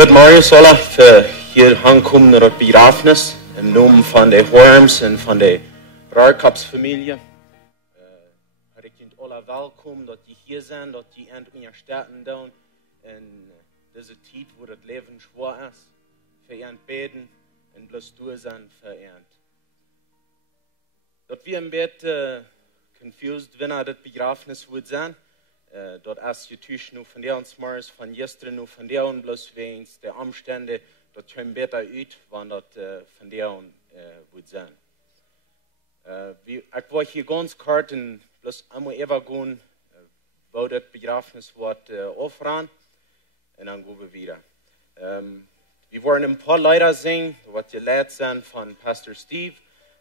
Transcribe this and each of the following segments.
Good morning, Sola, für hier aankomen naar het begrafenis. Im Namen von der Worms und von der Raarkaps-Familie. Ik jullie alle welkom dat je hier zijn, dat je aan je sterten doen. In deze tijd, wo het leven schwer is. Für ihren beten und bloß du sein für ihren. Dat wir im Bett confused, wenn das Begrafnis wird sein. Dort erst getücht nur von der uns morgens, von gestern nur von der und bloß wegen der Umstände, dort kommen besser uit, wann das von der und wird sein. Ich war hier ganz kurz und bloß einmal übergehen, wo das Begrafnis wird aufran und dann gehen wir wieder. Wir wollen ein paar Leute singen, was geleitet sind von Pastor Steve.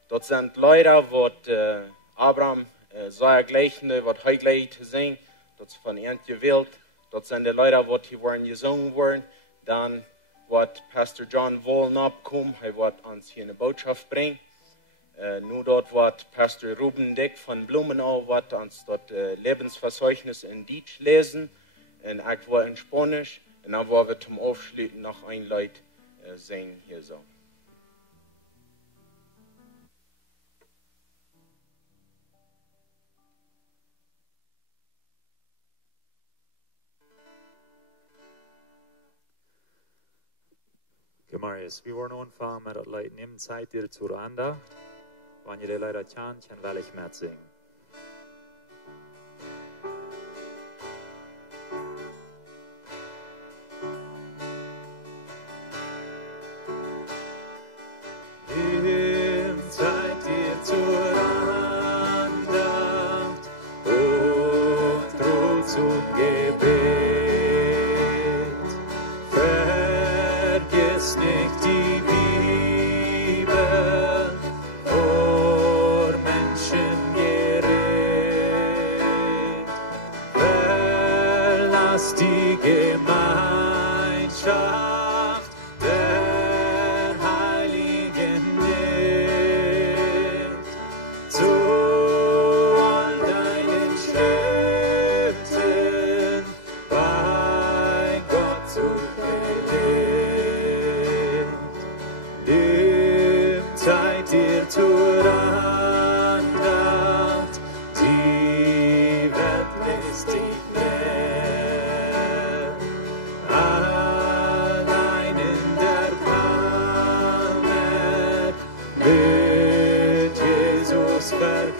Dort sind Leute, die Abraham sei gleichende, was heute gleich zu singen. Dat is van eind gewählt. Dat zijn de Leute, die hier worden gezongen worden. Dan wordt Pastor John Wollen opkomen. Hij wordt ons hier een boodschap brengen. Nu dort wordt Pastor Ruben Dick van Blumenau wordt ons dat Lebensverzeichnis in Deutsch lesen. En ik word in Spanisch. En dan worden we zum Aufschließen noch ein Lied singen hier so. Marius, we worden ontvangen met het lied Neem tijd hier zu Rwanda. Wanneer de leider kan wil ik met zingen. Neem tijd hier zu Rwanda und droht zum Gebet. Vergiss nicht die Bibel, vor Menschen geredet. Verlass die Gemeinschaft der Heiligen nicht. Zu all deinen Schritten bei Gott zu Zeit dir zur Andacht, die Welt lässt dich mehr. Allein in der Kammer mit Jesus verkehrt.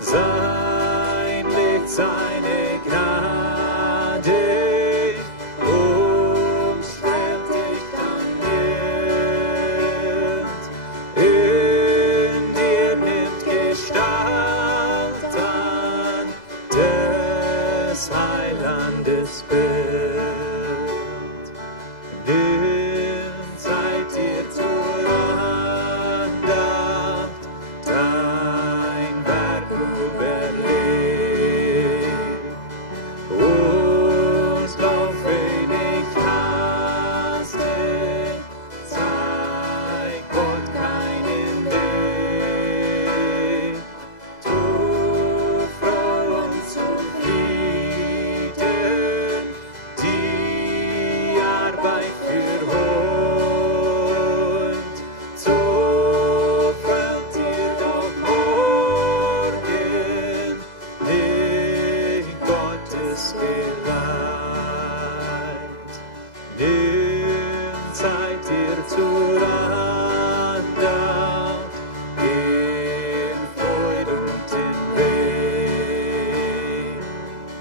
Sein Licht, seine Gnade, Heilandes Bild. Nimm Zeit dir zur Andacht, dein Werk überleg. Und laufe nicht hastig, zeig Gott keinen Weg. Tu froh und zufrieden, die Arbeit für Hund. So fällt dir doch morgen nicht Gottes Geleit. Nimm Zeit dir zur Andacht, in Freude und in Weg.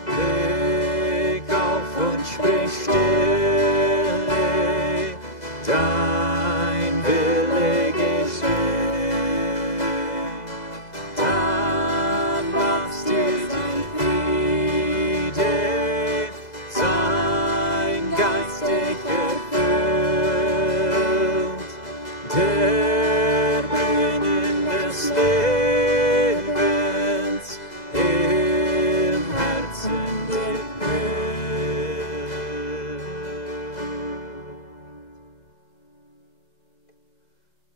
Blick auf und sprich stille, dein Wille geschehen. Dann machst du die Friede, sein Geist dich erfüllt. Der Brunnen des Lebens im Herzen dich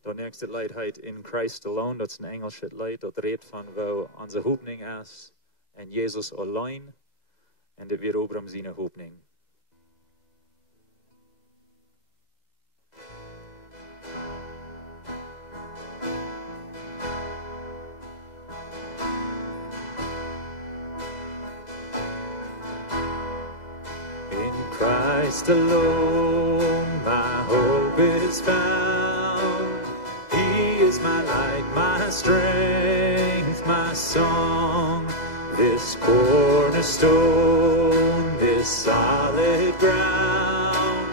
Dat nächste Lied heet In Christ Alone. Dat is een Engels lied dat redt van wo onze hoopning is en Jezus alleen en de weer over om zijn hoopning. Christ alone my hope is found. He is my light, my strength, my song. This cornerstone, this solid ground,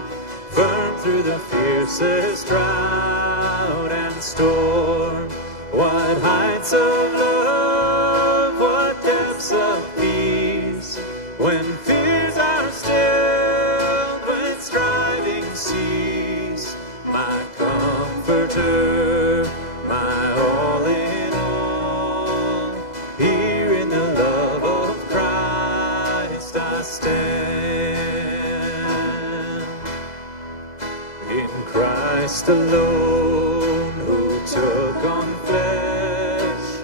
firm through the fiercest drought and storm. What heights of love, what depths of peace, when fears are stilled, when striving cease. My comforter, my all in all, here in the love of Christ I stand. In Christ alone, who took on flesh,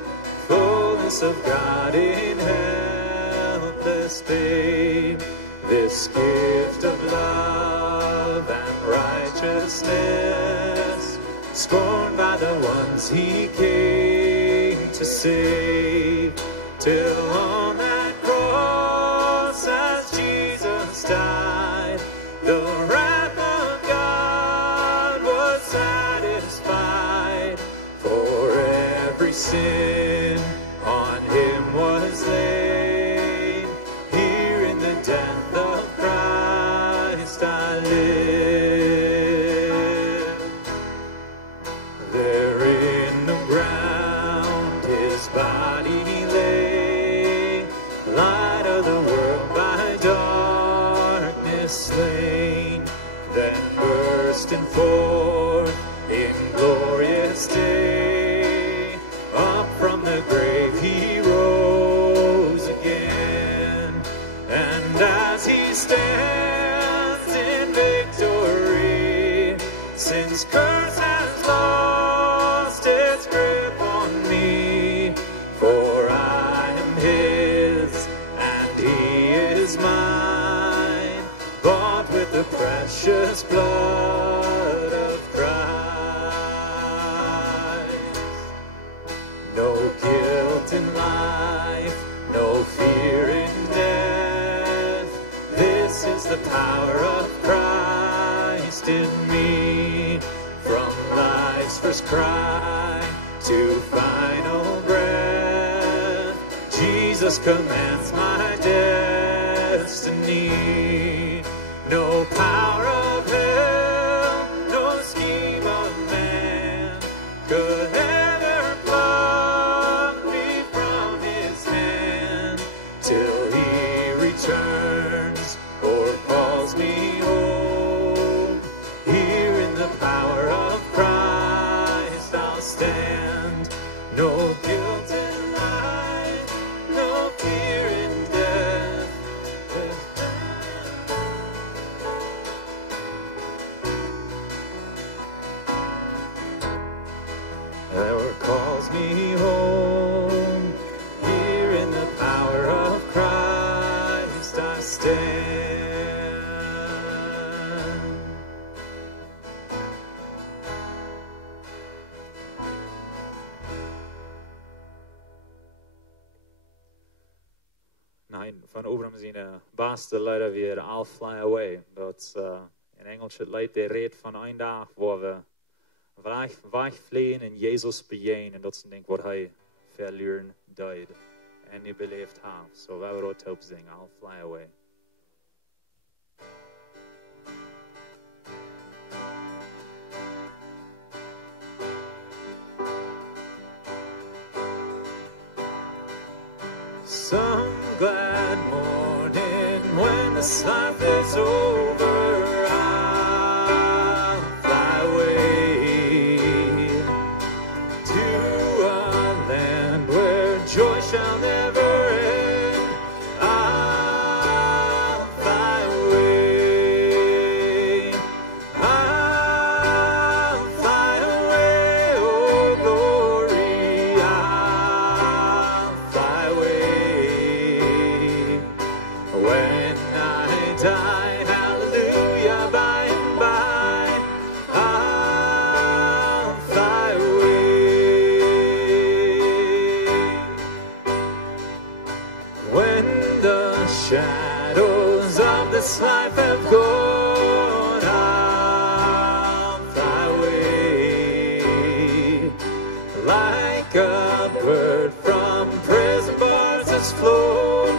fullness of God in helpless babe, this gift of love and righteousness, scorned by the ones he came to save, till on that cross as Jesus died, the wrath of God was satisfied. For every sin on him was laid, here in the death of Christ I live. There in the ground his body lay, light of the world by darkness slain, then bursting forth in glorious day, up from the grave he rose again. And as he stands in victory, sin's curse has lost its grip on me, for I am his and he is mine, bought with the precious blood of Christ. No guilt in life, no fear in death, this is the power of Christ in me. From life's first cry to final breath, Jesus commands my destiny. No power of hell, no scheme of man could ever pluck me from his hand, till he returns or calls me home. Here in the power of Christ I'll stand. No guilt in life, no fear in death. Ever calls me home. Here in the power of Christ I stand. Nein, van Obram zijn beste leider weer I'll Fly Away. Dat in Engels het leidt de reed van een dag waar we wegvliegen en Jezus bejeen. En dat is een ding wat hij verloren deed en niet beleefd heeft. Zo we hebben het op zingen, I'll Fly Away. Some glad morning when the sun is over, I'll fly away to a land where joy shall never end. I'll fly away. I'll fly away, oh glory. I'll fly away. When I die, hallelujah, by and by, I'll fly away. When the shadows of the this life have gone, I'll fly away like a bird from prison bars that's flown.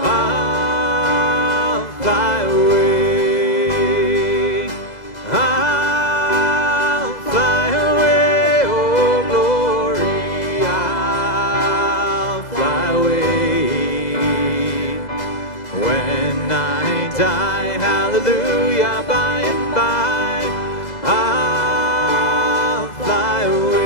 I'll fly away. I'll fly away, oh glory. I'll fly away. When I die, hallelujah, by and by, I'll fly away.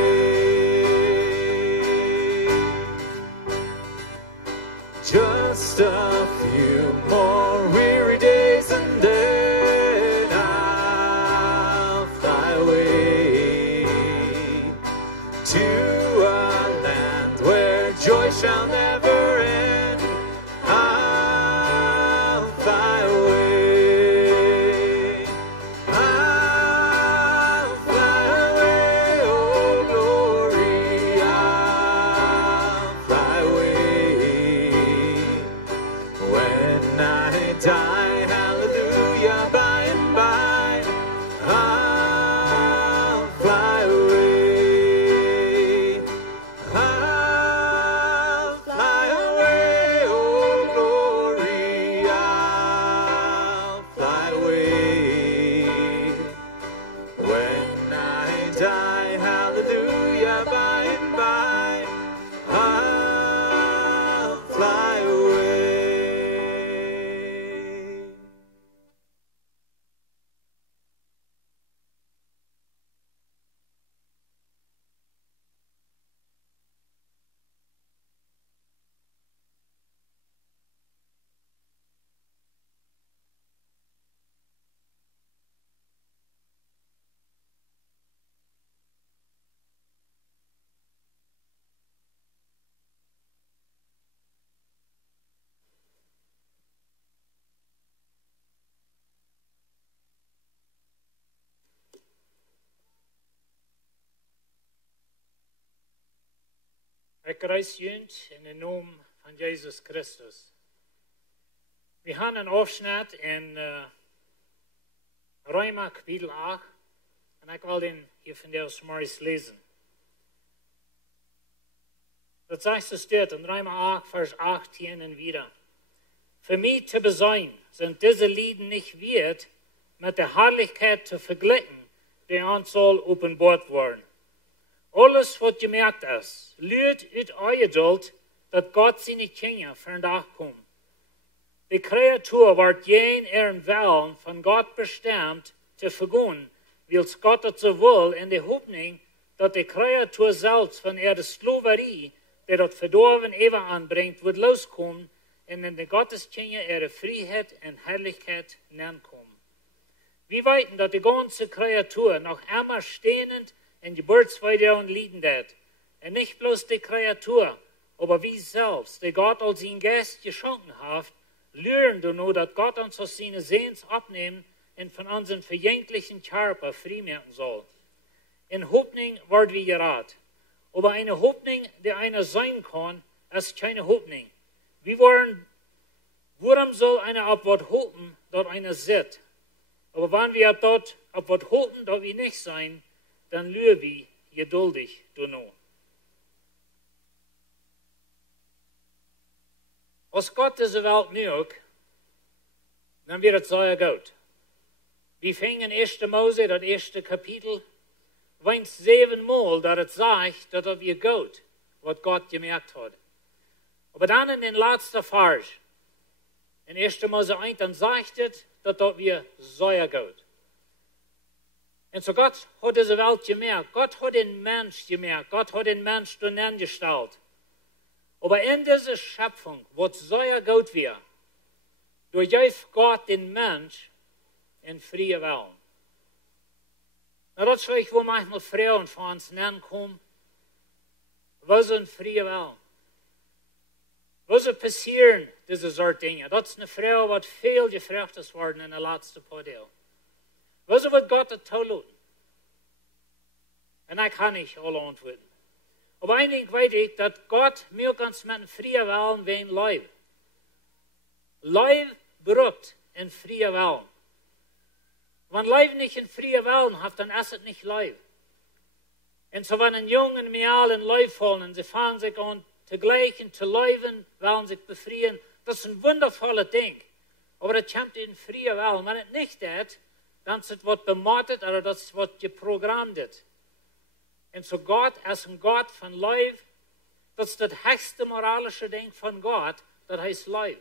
Just a few more weary days and then I'll fly away to a land where joy shall never end. I'll fly away. I'll fly away, oh glory. I'll fly away. When I die, hallelujah, by and by, I'll fly away. I'll fly away, oh glory. I'll fly away. When I die, hallelujah, by and by, I'll fly away. Ik reis junt in de naam van Jezus Christus. We gaan een afsnit in Römer kapitel 8 en ik wil den hier vandaag morgens lezen. Dat zegt so steht in Römer 8, Vers 18 und wieder. Für mich zu besein sind diese Lieden nicht wert, mit der Herrlichkeit zu vergleichen, die uns soll offenbart worden. Alles, wat gemerkt is, leert uit Geduld, dat God seine Kinder vandaag komt. De Kreatur wordt geen Willen van God bestemd te vergaan, wils God het zo wil in de hoopning dat de Kreatur zelfs van de Slaverie, die dat verdorven even aanbrengt, wordt loskomen en in de Gotteskinder Vrijheid en Herrlichkeit neerkomen. We weten dat de ganze Kreatur nog immer stehnend en Geburtsverderung lieden dat. En nicht bloß die Kreatur, aber wie selbst, die Gott als sein Geist geschenkt hat, lernen du nur, dass Gott uns aus seinen Sehens abnehmen und von unseren verjänglichen Körper freimachen soll. In Hoffnung wird wir geraten. Aber eine Hoffnung, die einer sein kann, ist keine Hoffnung. Warum soll einer auf was hoffen, dort einer sitzt? Aber wenn wir dort auf was hoffen, dort wir nicht sein, dann lügen wir geduldig durch. Als Gott diese Welt mögt, dann wird es sehr gut. Wir fingen 1. Mose, das erste Kapitel, weint 7 Mal, dass es sagt, dass es wir gut, was Gott gemerkt hat. Aber dann in den letzten Vers, in 1. Mose 1, dann sagt es, dass es wir sehr gut. Und so Gott hat diese Welt gemerkt, Gott hat den Mensch gemerkt, Gott hat den Mensch gestellt. Aber in dieser Schöpfung, was sehr gut wird, durchgeht Gott den Mensch in freie Willen. Na, dat zou ik wel manchmal Frauen von uns nennen kommen. Was sind freie Willen? Was passieren diese soort dingen? Dat is een Frau, wat veel gevraagd is worden in de laatste paar Jahren. Was wird Gott het toelaten? En ik kan niet alle antwoorden. Aber ein Ding weiß ich, dass Gott mir ganz mit einem freien Willen wen Leib. Leib braucht in frie Wellen. Wenn Leben nicht in frie Wellen hat, dann ist es nicht Leben. Und so wenn ein jungen Mial in Leben fallen und sie fangen sich an zu gleichen, zu leben, wollen sich befreien, das ist ein wundervolles Ding. Aber das kommt in frie Wellen. Wenn es nicht ist, dann ist es was bemattet oder das wird geprogrammt. Und so Gott ist ein Gott von Leben. Das ist das höchste moralische Ding von Gott, das heißt Leben.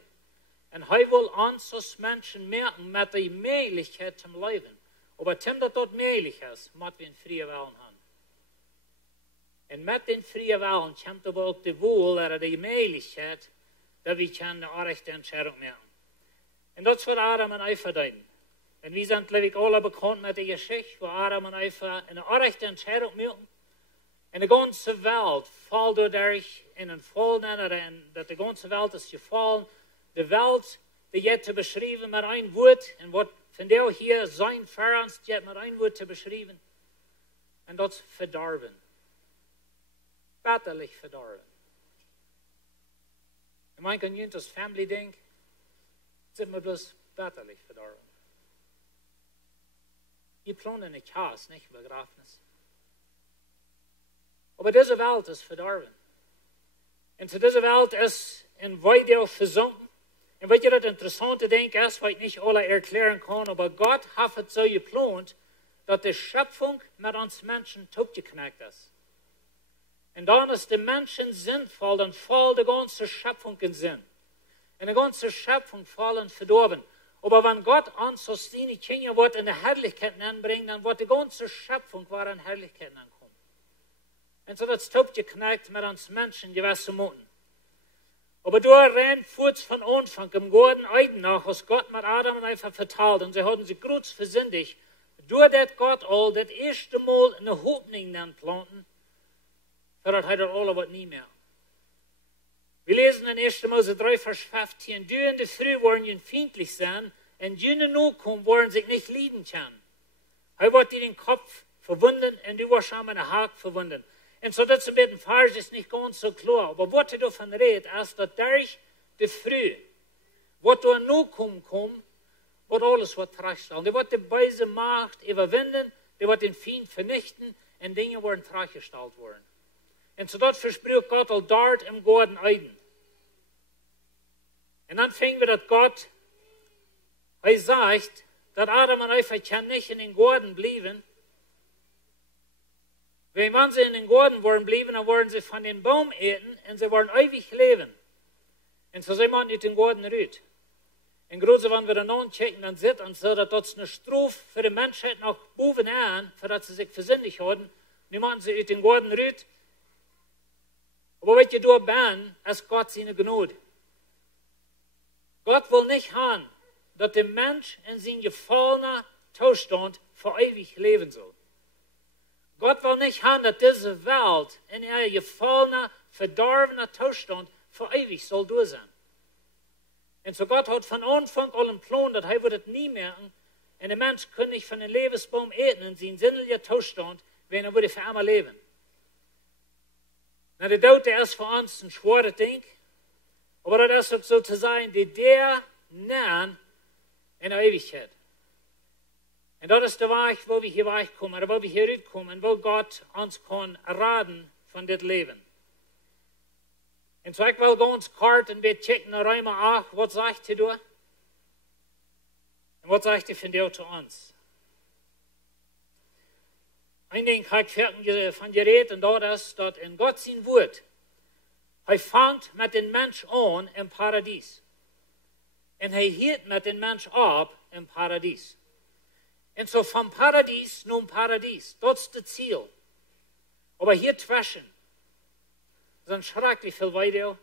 Und er will uns als Menschen merken mit der Möglichkeit zum Leben. Aber wenn das dort möglich ist, müssen wir in frie Wellen haben. Und mit den frie Wellen kommt aber auch die Wohl oder die Möglichkeit, dass wir eine rechte Entscheidung machen. Und das wird Adam und Eva tun. Und wir sind, glaube ich, alle bekannt mit der Geschichte, wo Adam und Eva eine rechte Entscheidung machen. Und die ganze Welt fällt dadurch in einen Fall, dass die ganze Welt ist gefallen. Die Welt, die jetzt beschrieben mit einem Wort, und was von der hier sein Verernst jetzt mit einem Wort zu beschreiben. Und das ist verdorben. Bitterlich verdorben. Ich meine, kann jemand das Family-Ding, sind wir bloß bitterlich verdorben. Wir planen nicht Chaos, nicht Begrafnis. Aber diese Welt ist verdorben. Und zu dieser Welt ist in Weide versunken. Und was das interessante Ding ist, was ich nicht alle erklären kann, aber Gott hat es so geplant, dass die Schöpfung mit uns Menschen topgeknackt ist. Und dann ist der Menschen sinnvoll, dann fällt die ganze Schöpfung in Sinn. Und die ganze Schöpfung fällt verdorben. Aber wenn Gott uns als seine Kinder wird in der Herrlichkeit anbringen, dann wird die ganze Schöpfung in Herrlichkeit ankommen. Und so wird es topgeknackt mit uns Menschen gewisse Moten. Aber da rennt kurz von Anfang im Garten Eden nach, was Gott mit Adam und Eva verteilt. Und sie hatten sich groß versündigt. Durch das Gott all das erste Mal eine Hoffnung planten, für das hat alle was nie mehr. Wir lesen in 1. Mose 3, Vers 15. Du in der Früh wollen ihnen feindlich sein, und jene Nachkommen wollen sich nicht lieben können. Er wird dir den Kopf verwunden, und du wirst schon eine Hack verwunden. Und so, das mit dem Vers ist nicht ganz so klar. Aber was er davon redet, ist, dass durch die Früh, was da Nachkommen kommt, wird alles was zurechtstellen. Der wird die böse Macht überwinden, der wird den Feind vernichten, und Dinge werden zurechtgestellt worden. Und so dort verspricht Gott all dort im Garten Eden. Und dann fingen wir, dass Gott, er sagt, dass Adam und Eva kann nicht in den Garten bleiben. Wenn sie in den Garten wollen bleiben, dann wollen sie von dem Baum eten und sie wollen ewig leben. Und so sind wir nicht den Garten rüht. Und gerade wenn wir dann checken, dann sieht uns so, dass das eine Strophe für die Menschheit noch boven an, für das sie sich versündigt haben. Niemand sie in den Garten rüht. Aber was ihr da bin, ist Gott seine Gnade. Gott will nicht haben, dass der Mensch in seinem gefallenen Zustand für ewig leben soll. Gott will nicht haben, dass diese Welt in ihr gefallener, verdorbener Zustand für ewig soll durch sein. Und so Gott hat von Anfang an einen Plan, dass er wird es nie merken, und der Mensch kann nicht von dem Lebensbaum eten in seinem sinnlichen Zustand, wenn er würde für einmal leben. Na, der Tod ist für uns ein schweres Ding, aber das ist auch so zu sein, der nahen in der Ewigkeit. Und das ist der Weg, wo wir hier wegkommen, oder wo wir hier rüberkommen, wo Gott uns kann raten von dem Leben. Und so ich will ganz kurz ein bisschen checken, Römer 8, was sagt ihr da? Und was sagt ihr von dir zu uns? Ein Ding habe ich von geredet, und das ist, dass in Gott sein Wort, er fängt mit dem Mensch an im Paradies. Und er hielt mit dem Mensch ab im Paradies. Und so vom Paradies nun Paradies, das ist das Ziel. Aber hier zwischen, das ist schrecklich viel weiter,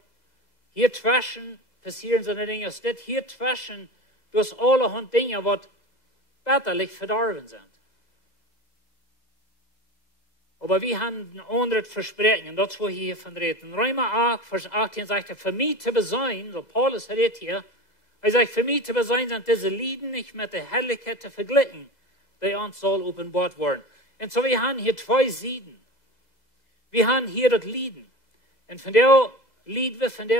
hier zwischen passieren so Dinge, als das hier zwischen, durch alle Dinge, die bitterlich verdorben sind. Aber wir haben ein anderes Versprechen, und das ist, wo hier von redet. In Römer 8, Vers 18 sagt er, für mich zu besein, so Paulus redet hier, er sagt, für mich zu besein sind diese Lieden nicht mit der Herrlichkeit zu vergleichen, die uns soll offenbart werden. Und so, wir haben hier zwei Seiten. Wir haben hier das Lieden. Und von der Lied wir, von der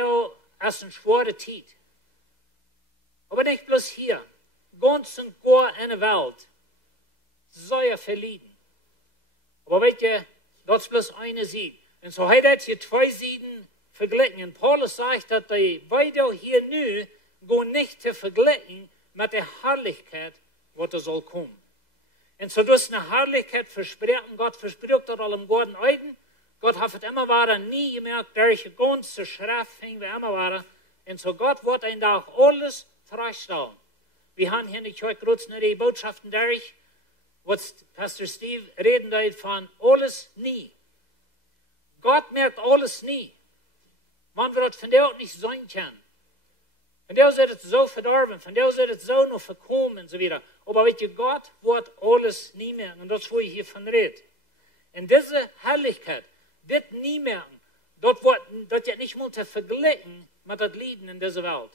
ist eine schwere Zeit. Aber nicht bloß hier. ganzen Gott in der Welt sehr verliehen. Aber weißt du, das ist bloß eine Seite. Und so hat er hier zwei Seiten verglichen. Und Paulus sagt, dass die beide hier nu gehen nicht zu vergleichen mit der Herrlichkeit, was soll kommen. Und so durch eine Herrlichkeit versprechen, Gott verspricht das allem Guten Eiden. Gott hat es immer wieder nie gemerkt, durch die ganze Schrift hing wie immer wieder. Und so Gott wird ein Tag alles zurechtstellen. Wir haben hier nicht heute kurz die Botschaften durch, was Pastor Steve reden wird von alles nie. Gott merkt alles nie. Wann wir das von der nicht sein können. Von der wird es so verdorben, von der wird es so noch verkommen und so weiter. Aber weißt du, Gott wird alles nie merken. Und das ist, wo ich hiervon rede. Und diese Herrlichkeit wird nie merken. Das wird nicht mal zu vergleichen mit das Leben in dieser Welt.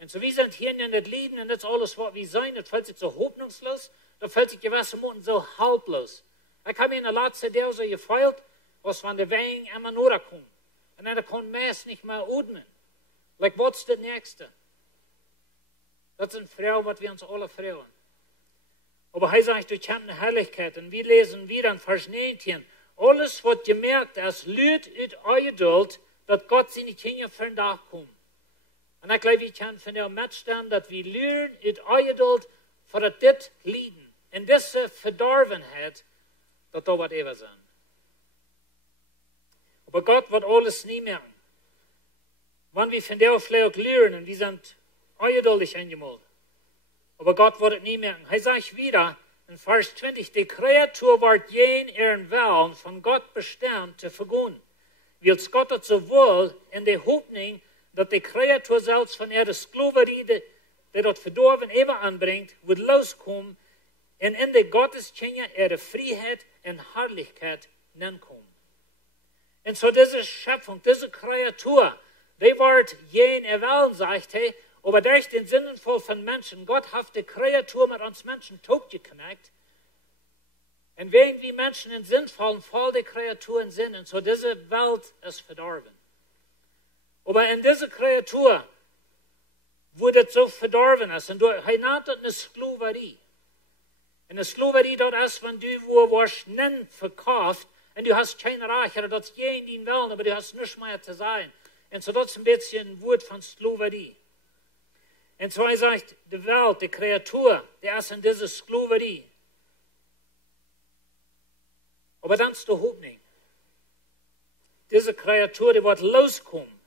Und so wir sind hier in das Leben und das ist alles, was wir sein. Das fällt sich so hoffnungslos. Das fällt sich gewisse Minuten so haltlos. Ich habe mir in der letzten Zeit so gefeilt, was von der Wegen immer nur kommt. Und dann kann Mess nicht mehr atmen. Like, was ist das Nächste? Das sind Frauen, was wir uns alle freuen. Aber er sagt, du hast eine Herrlichkeit. Und wir lesen wieder in Vers 19. Alles wird gemerkt, als Lüd ut Eidult, dass Gott seine Kinder für den Tag kommt. Und ich glaube, wir können von der mitstellen, dass wir lernen ut Eidult, für das Lieden. Und diese Verdorbenheit, dass da was ever sein. Aber Gott wird alles nie merken. Wenn wir von der vielleicht lernen, wir sind ungeduldig eingemalt. Aber Gott wird es nie merken. Er sagt wieder in Vers 20, die Kreatur wird jen ihren Willen von Gott bestimmt zu vergehen. Weil Gott es so wohl in der Hoffnung, dass die Kreatur selbst von ihrer Sklaverei, die dort verdorben eben anbringt, wird loskommen und in der Gotteskinder ihre Freiheit und Herrlichkeit kommen. Und so diese Schöpfung, diese Kreatur, die wird jen erwählen, sagt er, aber durch den Sinnenvoll von Menschen, Gott hat die Kreatur mit uns Menschen tot geknackt. Und wenn wir Menschen in Sinn fallen, fallen die Kreatur in Sinn. Und so diese Welt ist verdorben. Aber in dieser Kreatur, wo das so verdorben ist, und er nennt das eine Sklaverei. Und eine Sklaverei, das ist, wenn du wo warst, nicht verkauft, und du hast keine Rechte, das ist jeden, den wollen, aber du hast nichts mehr zu sein. Und so das ist ein bisschen ein Wort von Sklaverei. Und so er sagt, die Welt, die Kreatur, die ist in dieser Sklaverei. Aber dann ist die Hoffnung. Diese Kreatur, die wird loskommen.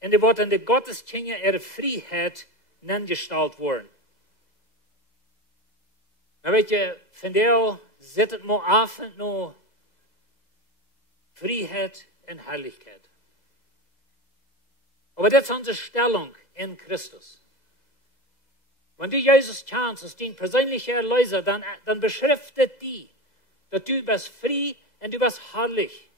Und die wird in die Gotteskinder ihre Freiheit gestellt worden. Na weet je, von der zit mal af und noch Freiheit und Herrlichkeit. Aber das ist unsere Stellung in Christus. Wenn du Jesus kennst als dein persönlicher Erlöser, dann beschriftet die, dass du bist frei und du bist herrlich.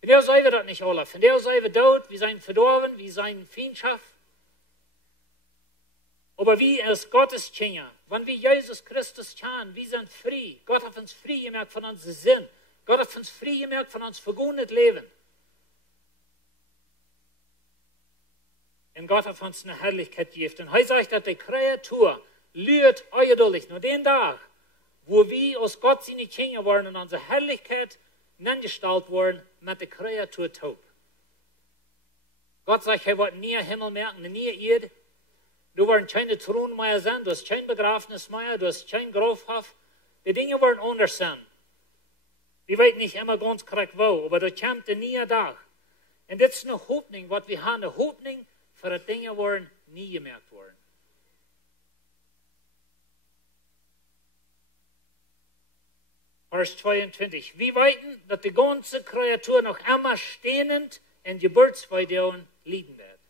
Von der sei wir das nicht alle. Von der sei wir tot, wir sind verdorben, wir sind Feindschaft. Aber wir als Gottes Kinder, wenn wir Jesus Christus kennen, wir sind frei. Gott hat uns frei gemacht von unserem Sinn. Gott hat uns frei gemacht von unserem vergangenen Leben. Und Gott hat uns eine Herrlichkeit gegeben. Und er sagt, dass die Kreatur lügt ungeduldig. Nur den Tag, wo wir aus Gott seine Kinder waren und unsere Herrlichkeit gestellt worden, mit der Kreatur taub. Gott sagt, er wird nie Himmel merken, nie Erde. Du wirst keine Thron mehr sein, du hast kein Begräbnis mehr, du hast kein Grabhof. Die Dinge werden anders sein. Wir weten nicht immer ganz korrekt wo, aber da kommt ein neuer Tag. Und das ist eine Hoffnung, was wir haben, eine Hoffnung, für die Dinge werden nie gemerkt worden. Vers 22. Wir weten, dass die ganze Kreatur noch immer stehend in Geburtsweidungen liegen wird.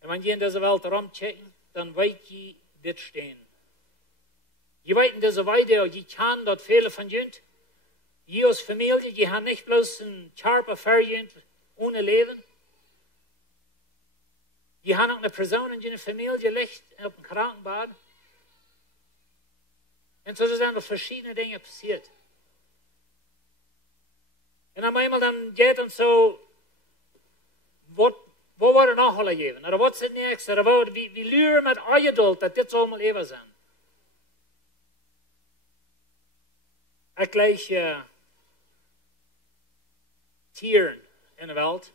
Und wenn ihr in dieser Welt rumchecken, dann weet ihr das stehen. Je weten diese Weide, je kann dort viele von jünt. Je als Familie, je haben nicht bloß ein scharper Verjünt ohne Leben. Je haben auch eine Person in einer Familie liegt auf dem Krankenbad. Und so sind da verschiedene Dinge passiert. Und auf einmal dann geht uns so, was Wat wordt er nog alle geven? Wat is het nächste? We luren met ongeduld dat dit zal maar even zijn. Ik lees tieren in de wereld.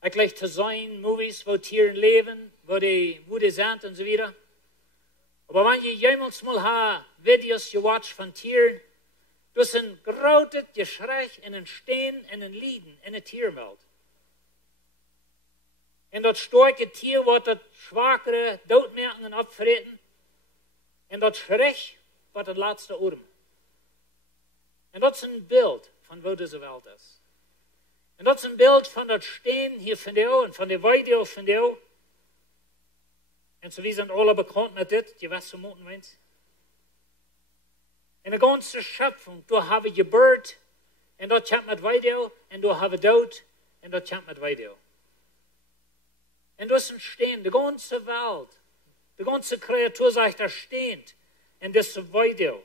Ik lees te zijn movies waar tieren leven, waar die zijn en zo verder. Maar wanneer je jemals mal video's gewatcht van tieren, dus een grote geschrei en een steen en een lieden in de tierwelt. En dat sterke tier wordt dat zwakere doodmerken opvreten. En dat schreeuw wordt het laatste adem. En dat is een beeld van wat deze wereld is. En dat is een beeld van dat steen hier van jou en van de weide van jou. En zo wie zijn alle bekend met dit, je weet zo moeten wens. En de ganze Schöpfung, daar hebben je bird, en dat komt met weide, en daar hebben dood, en dat komt met weide. En dat is een steen, de ganze wereld, de ganze Kreatur sagt, er steht, en dat is weide.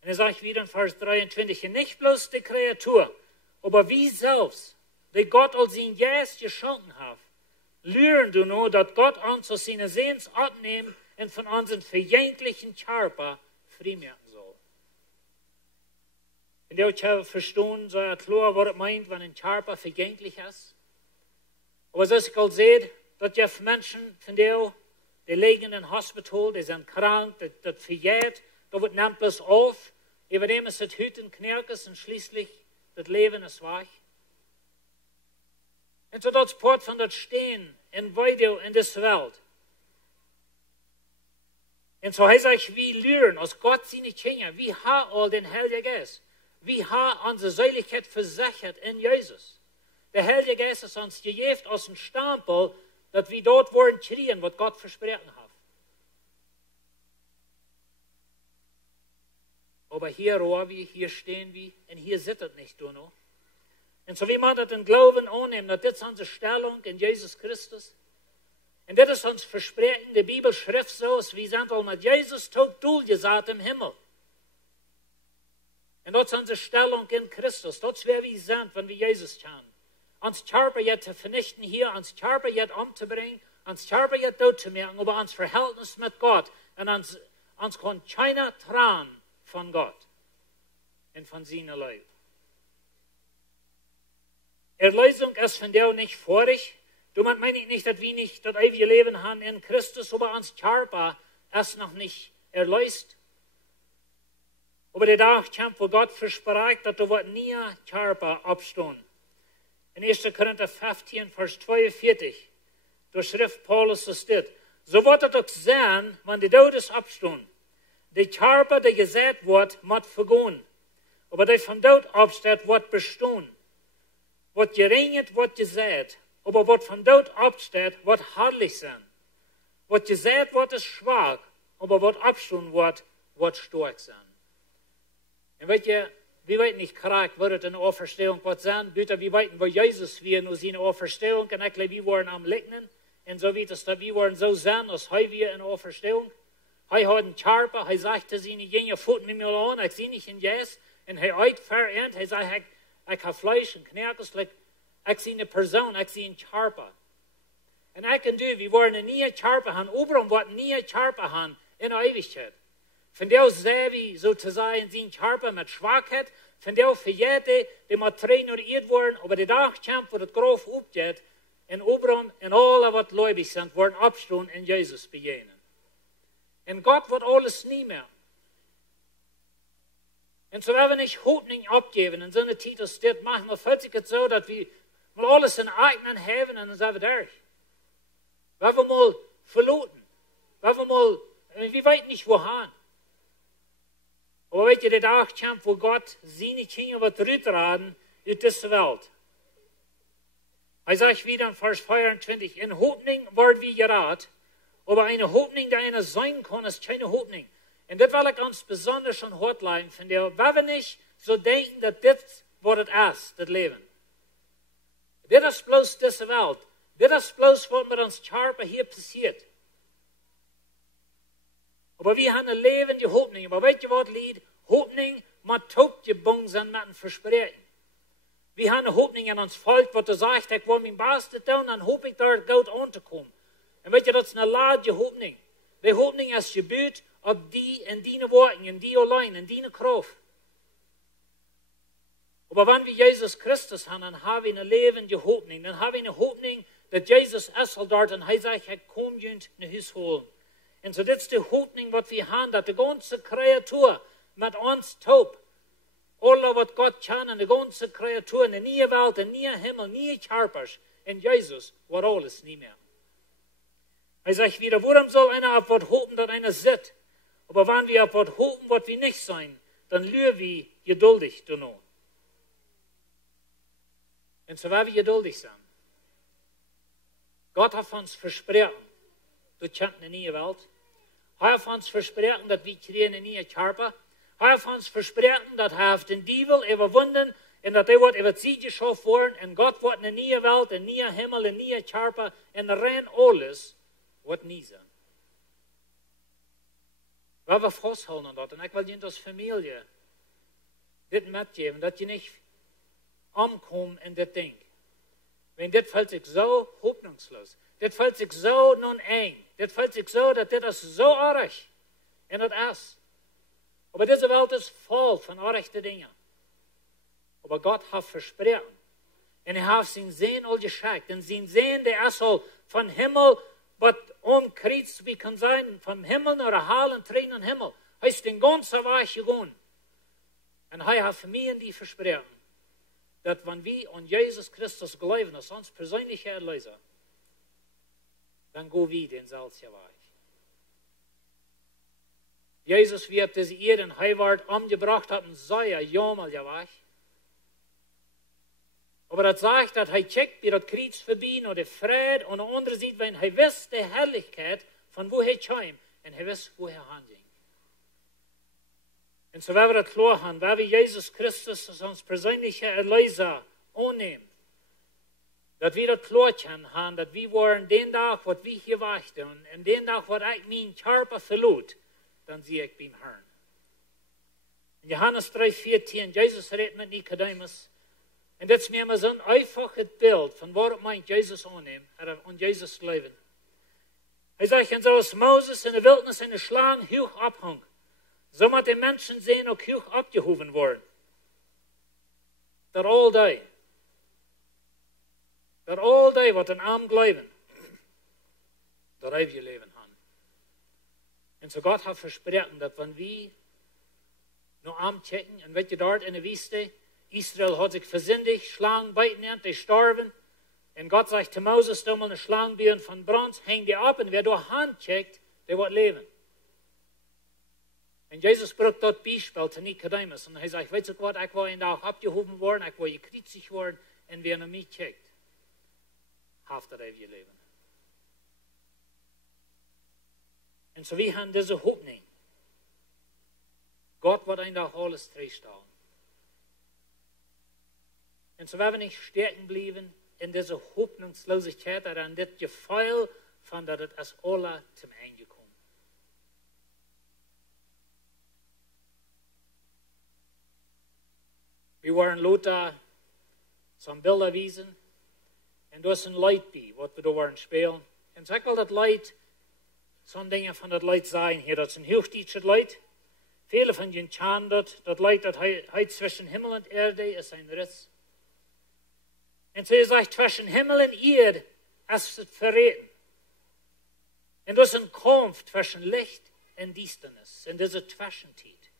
En er sagt wieder in Vers 23, nicht bloß die Kreatur, aber wie selbst, die Gott als sein Geist geschenkt hat, lernen du nur, dass Gott uns aus seiner Sehens abnehmen und von unseren vergänglichen Körper freimachen soll. Und ich habe verstanden, so klar, was es meint, wenn ein Körper vergänglich ist. Aber so ich al sehe, dass ja Menschen von dir, die liegen in einem Hospital, die sind krank, das verjährt, da wird nimmt bloß auf, über dem ist das Hüten knirkes und schließlich das Leben ist weg. Und so das Port von das Stehen in Weide in dieser Welt. Und so heißt es, wie lernen, aus Gott seine Kinder, wie hat all den Heiligen Geist, wie hat unsere Seiligkeit versichert in Jesus. Der Heilige Geist ist uns gegeben aus dem Stempel, dass wir dort wollen kriegen, was Gott versprochen hat. Aber hier rohren wir, hier stehen wir, und hier sitzt nicht du noch. Und so wie man das in Glauben annehmen, dass das ist unsere Stellung in Jesus Christus. Und das ist uns Versprechen, die Bibelschrift so ist, wie sind all mit Jesus tot durchgesagt im Himmel. Und das ist unsere Stellung in Christus. Das ist wer wir sind, wenn wir Jesus kennen. Uns Körper jetzt zu vernichten hier, uns Körper jetzt umzubringen, uns Körper jetzt tot zu machen, aber uns Verhältnis mit Gott. Und uns kann keiner trauen von Gott und von seinem Leib. Erlösung ist von dir nicht vorig. Damit meine ich nicht, dass wir nicht das ewige Leben haben in Christus, aber uns Körper ist noch nicht erlöst. Aber der Tag kommt, wo Gott verspricht, dass du nie Körper abstehen. In 1. Korinther 15, Vers 42, durch Schrift Paulus so steht, so wird es auch sein, wenn die Todes abstehen. Der Körper, der gesät wird, muss vergehen. Aber der vom Tod absteht, wird bestehen. Wird geringet, wird gesät. Aber was vom Tod absteht, wird herrlich sein. Was gesät wird, ist schwach. Aber was abstehen wird, wird stark sein. Und weißt ihr, wie weit nicht krank wird es in der Auferstehung was sein? Bitte, wie weit, wo Jesus wir nur seine Auferstehung, und ich glaube, wir wollen am Legnen. Und so wie das da, wir wollen so sein, als wir in der Auferstehung. Er hat einen Körper, er sagte seine Jünger, fut mit mir an, ich sehe nicht in Jesus. Und er hat verehrt, er sagt, ich habe Fleisch und Knirkes, ich sehe eine Person, ich sehe einen Körper. Und ich und du, wir wollen nie Körper haben, überall wollen nie Körper haben in der Ewigkeit. Von der sehen wir sozusagen seinen Körper mit Schwachheit, von der verjährt die mit Tränen orientiert worden, aber der Tag kommt, wo das Grof aufgeht, und überall, und alle, was gläubig sind, wollen abstehen in Jesus begegnen. Und Gott wird alles nie mehr. Und so werden wir nicht Hoffnung abgeben. In so einer Titel steht, machen wir völlig so, dass wir mal alles in eigenen haben und dann sind wir durch. Weil wir mal verloren. Weil wir mal, wir weit nicht wohin. Aber weißt du, der Tag kommt, wo Gott seine Kinder wird rübertragen in diese Welt. Er sagt wieder in Vers 24, in Hoffnung wird wir geraten, aber eine Hoffnung, die einer sein kann, ist keine Hoffnung. Und das will ich ganz besonders an Hort leiden, von der, wenn wir nicht so denken, dass das, was es ist, das Leben. Das ist bloß diese Welt. Das ist bloß, was mit uns Körper hier passiert. Aber wir haben eine lebende Hoffnung. Aber weißt du, was Lied? Hoffnung, man taugt gebunden sein mit einem Versprechen. Wir haben eine Hoffnung in ons Volk, wat er sagt, ik wil mijn beste doen, dan hoop ik daar goed aan te komen. En weet je, dat is een lage Hoffnung. Die Hoffnung is gebeurd op die en die woorden, en die alleen, en die kracht. Aber wenn wir Jesus Christus haben, dann haben wir eine lebende Hoffnung. Dann haben wir eine Hoffnung, dass Jesus ist dort und er sagt, ich komme jüngst nach Hause holen. Und so das ist die Hoffnung, was wir haben, dass die ganze Kreatur mit uns taub, alle, was Gott kann, und die ganze Kreatur in der neue Welt, in der neue Himmel, neue Körpers, in Jesus, war alles nicht mehr. Er sagt wieder, warum soll einer auf was hoffen, dass einer sitzt? Aber wenn wir auf was hoffen, was wir nicht sein, dann lügen wir geduldig danach. Und so werden wir geduldig sein. Gott hat uns versprochen, du kennst eine neue Welt. Er hat uns versprochen, dass wir kriegen eine neue Körper. Er hat uns versprochen, dass er den Teufel überwunden und dass er wird über sie geschaffen worden. Und Gott wird eine neue Welt, ein neuer Himmel, ein neuer Körper und rein alles wird nie sein. Weil wir festhalten an das. Und ich will Ihnen als Familie das mitgeben, dass ihr nicht omkomen in dit ding. Want dit fällt sich so hoffnungslos. Dit fällt sich so nun eng. Dit fällt sich so, dass dit ist so arg. Und das ist. Aber diese Welt ist voll von argen Dingen. Aber Gott hat versprochen. Und er hat sein Sehen all geschickt. Und sein Sehen, der ist all von Himmel, was umkreuzt, wie kann sein, vom Himmel nach der Hallen, Tränen Himmel. Er ist den ganzen Weg gegangen. Und er hat für mich und die versprochen, dass wenn wir an Jesus Christus glauben, als uns persönlicher Erlöser, dann gehen wir den selben Weg. Jesus wird diese Erde in Heimat umgebracht haben, sei er jammer Weg. Aber das sagt, dass er checkt, wie das Krieg vorbei und der Friede und der andere sieht, wenn er weiß die Herrlichkeit, von wo er kommt und er weiß, wo er handelt. Und so werden wir das klar haben, weil wir Jesus Christus als uns persönlicher Erlöser annehmen, dass wir das klar haben, dass wir wollen, den Tag, was wir hier warten, und den Tag, was ich meinen Körper verlot, dann sehe ich beim Herrn. In Johannes 3,14, Jesus redet mit Nikodemus, und das ist mir immer so ein einfaches Bild, von was meint Jesus annehmen, und Jesus leben. Er sagt, und so als Moses in der Wildnis in der Schlange hoch abhängt, so moet die Menschen sehen, auch hoch abgehoben worden. Dat all die wat een arm glauben, dat eeuwige Leben haben. Und so Gott hat versprochen, dass wenn wir noch arm checken, und weet je dort in der Wüste, Israel hat sich versündigt, Schlangen beiten und die starben. Und Gott sagt zu Moses, da mal eine Schlangenbeeren von Bronze, häng die ab, und wer durch Hand checkt, der wird leben. Und Jesus braucht dort Beispiel zu Nikodemus. Und er sagt, weißt du was, ich will ihn auch abgehoben worden, ich will gekritzig worden, und wer noch mich checkt, hat das ewige Leben. Und so wir haben diese Hoffnung. Gott wird ihn auch alles treestellen. Und so werden wir nicht stecken bleiben in dieser Hoffnungslosigkeit, an das Gefühl von, dass es alle zum Ende kommt. Wir waren Lothar zum Bilder wiesen, und da ist ein Leid bei, was wir da waren spielen. Und so ich will das Leid, so Dinge von das Leid sein hier, das ist ein hochdeutsches Leid. Viele von ihnen kennen das Leid, das heute zwischen Himmel und Erde ist ein Riss. Und so sagt, zwischen Himmel und Erde ist es verreten. Und das ist ein Kampf zwischen Licht und Düsternis, in dieser Zwischenzeit.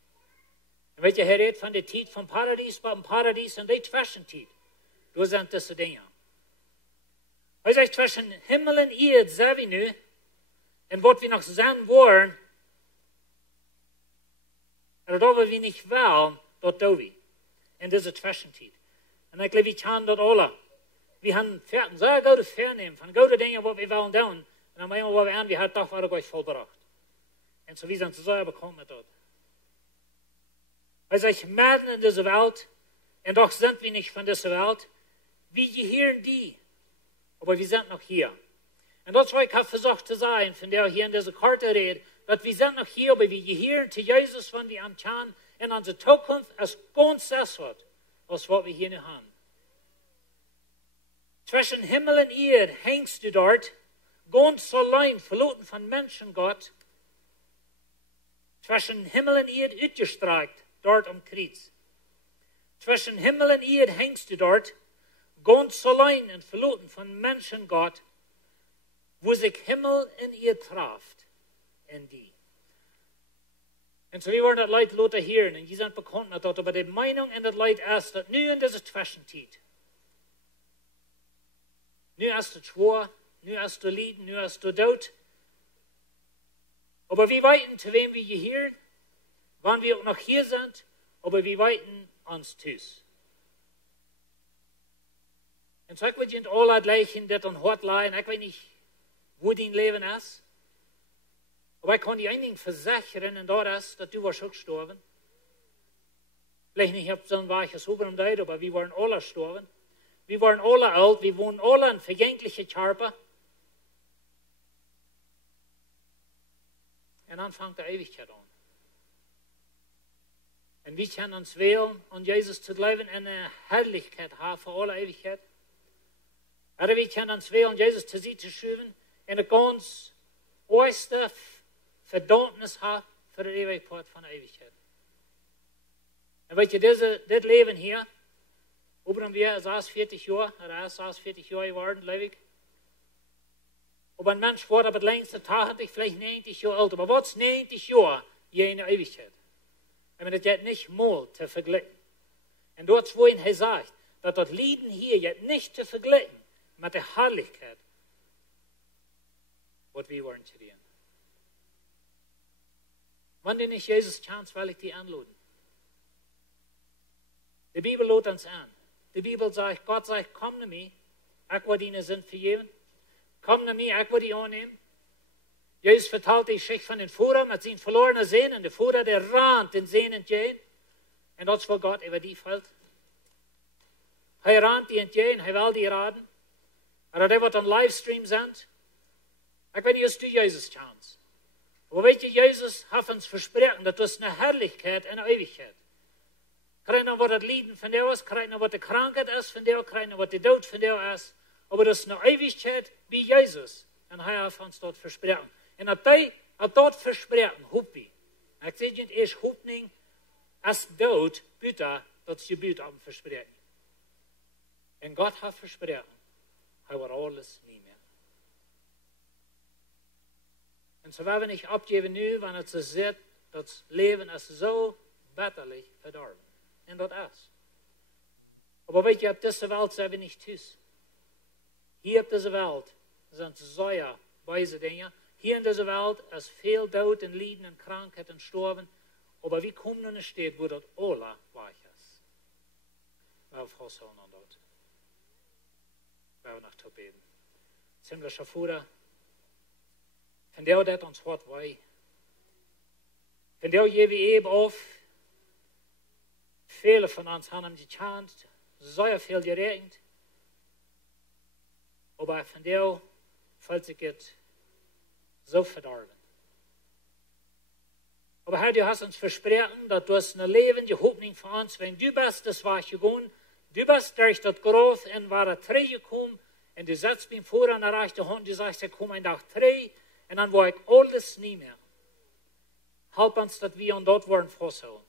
Und weet je, hij redt van de tijd van Paradies, maar Paradies en die Zwischenzeit. Da sind diese Dinge. Hij zegt, zwischen Himmel und Erde zijn we nu, en wat we nog zijn wollen, en dat we niet willen, dat doen we. In deze Zwischenzeit. En ik glaube, we kennen dat alle. We hebben sehr gute Vernehmen von guten Dingen, was wir wollen tun. Und am Ende, wo wir an, wir haben doch was vollbracht. Und so, wir sind so sehr bekommen mit dort. Wij zijn mitten in deze Welt, en doch sind wir nicht von dieser Welt. Wir gehören die, aber wir sind noch hier. Und das, was ich habe versucht zu sagen, von der hier in dieser Karte redet, dass wir sind noch hier, aber wir gehören zu Jesus, von wir am Tjan, und unsere Zukunft ist ganz das, was wir hier nicht haben. Zwischen Himmel und Erde hängst du dort, ganz allein, verloren von Menschengott. Zwischen Himmel und Erde uitgestreckt, dort am Kreuz. Zwischen Himmel und Erde hängst du dort, ganz allein und verloren von Menschengott, wo sich Himmel und Erde trafft in die. Und so, wir wollen das Leute laten hören, und die sind bekannt mit das, aber die Meinung in das Leute ist, dass nu in dieser Zwischenzeit, nu ist es schwer, nu ist es Leiden, nu ist es Tod. Aber wir weiten, zu wem wir hier, wann wir auch noch hier sind, aber wir weiten uns zus. Und so, ich will nicht alle gleich in das und hart leiden, ich weiß nicht, wo dein Leben ist. Aber ich kann dir ein Ding versichern, und das ist, dass du warst auch gestorben. Vielleicht nicht auf so ein weiches Oberumdeut, aber wir waren alle gestorben. Wir waren alle alt, wir wohnen alle in vergänglichen Körper. Und dann fängt die Ewigkeit an. Und wir können uns wählen, an Jesus zu glauben, in eine Herrlichkeit haben für alle Ewigkeit. Oder wir können uns wählen, Jesus zu sich zu schieben, in eine ganz äußerste Verdammnis haben für die Ewigkeit von der Ewigkeit. Und weißt du, das Leben hier, oben wir ist 40 Jahre, oder ist 40 Jahre geworden, lebe ich. Aber ein Mensch wird aber das längste Tag, vielleicht 90 Jahre alt. Aber was ist 90 Jahre hier in der Ewigkeit? Wenn man das nicht mal zu vergleichen. Und dort, wo er sagt, dass das Leiden hier jetzt nicht zu vergleichen mit der Herrlichkeit, was wir wollen zu tun. Wenn du nicht Jesus kannst, will ich dich anladen. Die Bibel lädt uns an. Die Bibel sagt, Gott sagt, komm zu mir, ich will deine Sünden vergeben. Komm zu mir, ich will dich annehmen. Jesus vertelt die Geschichte von den Vater mit seinen verlorenen Sehnen. Der Vater, der rannt den Sehnen entgegen. Und das war Gott über die fällt. Er rannt die entgegen, er will die raten. Oder der wird am Livestream sind. Ich weiß nicht, dass du Jesus kannst. Aber weißt du, Jesus hat uns versprochen, dass das eine Herrlichkeit in der Ewigkeit. Keiner wird das Leiden von dir ist, keiner wird die Krankheit ist von dir, keiner wird die Tod von dir ist. Aber das ist eine Ewigkeit wie Jesus. Und er hat uns dort versprochen. Und hij had dat versproken, hoopie. Ik zeg niet eens hoopning, als dood, buiten, dat je buiten hebben versproken. En God heeft versproken, hij wordt alles niet meer. En zo willen we niet opgeven nu, wanneer het zo zit, dat het leven is zo bitterlijk verdorven. En dat is. Maar weet je, op deze wereld zijn we niet thuis. Hier op deze wereld zijn zeer wijze dingen. Hier in dieser Welt ist viel Tod und Leiden und Krankheit und Sterben. Aber wie kommen in eine Stadt, wo das alle weich ist? Wir versuchen an dort. Wir nach zu beten. Ziemlicher Vater, von der das uns hart weh. Von der gebe ich eben auf. Viele von uns haben gekannt, sehr viel geregnet. Aber von der fällt sich jetzt so verdorben. Aber Herr, du hast uns versprochen, dass du hast eine lebende Hoffnung für uns, wenn du bist, das war gegangen, du bist durch das Grab und war drei gekommen, und du setzt mich vor an der rechten Hand, du sagst, ich komme ein Tag drei, und dann war ich alles nie mehr. Help uns, dass wir an dort wollen festhalten.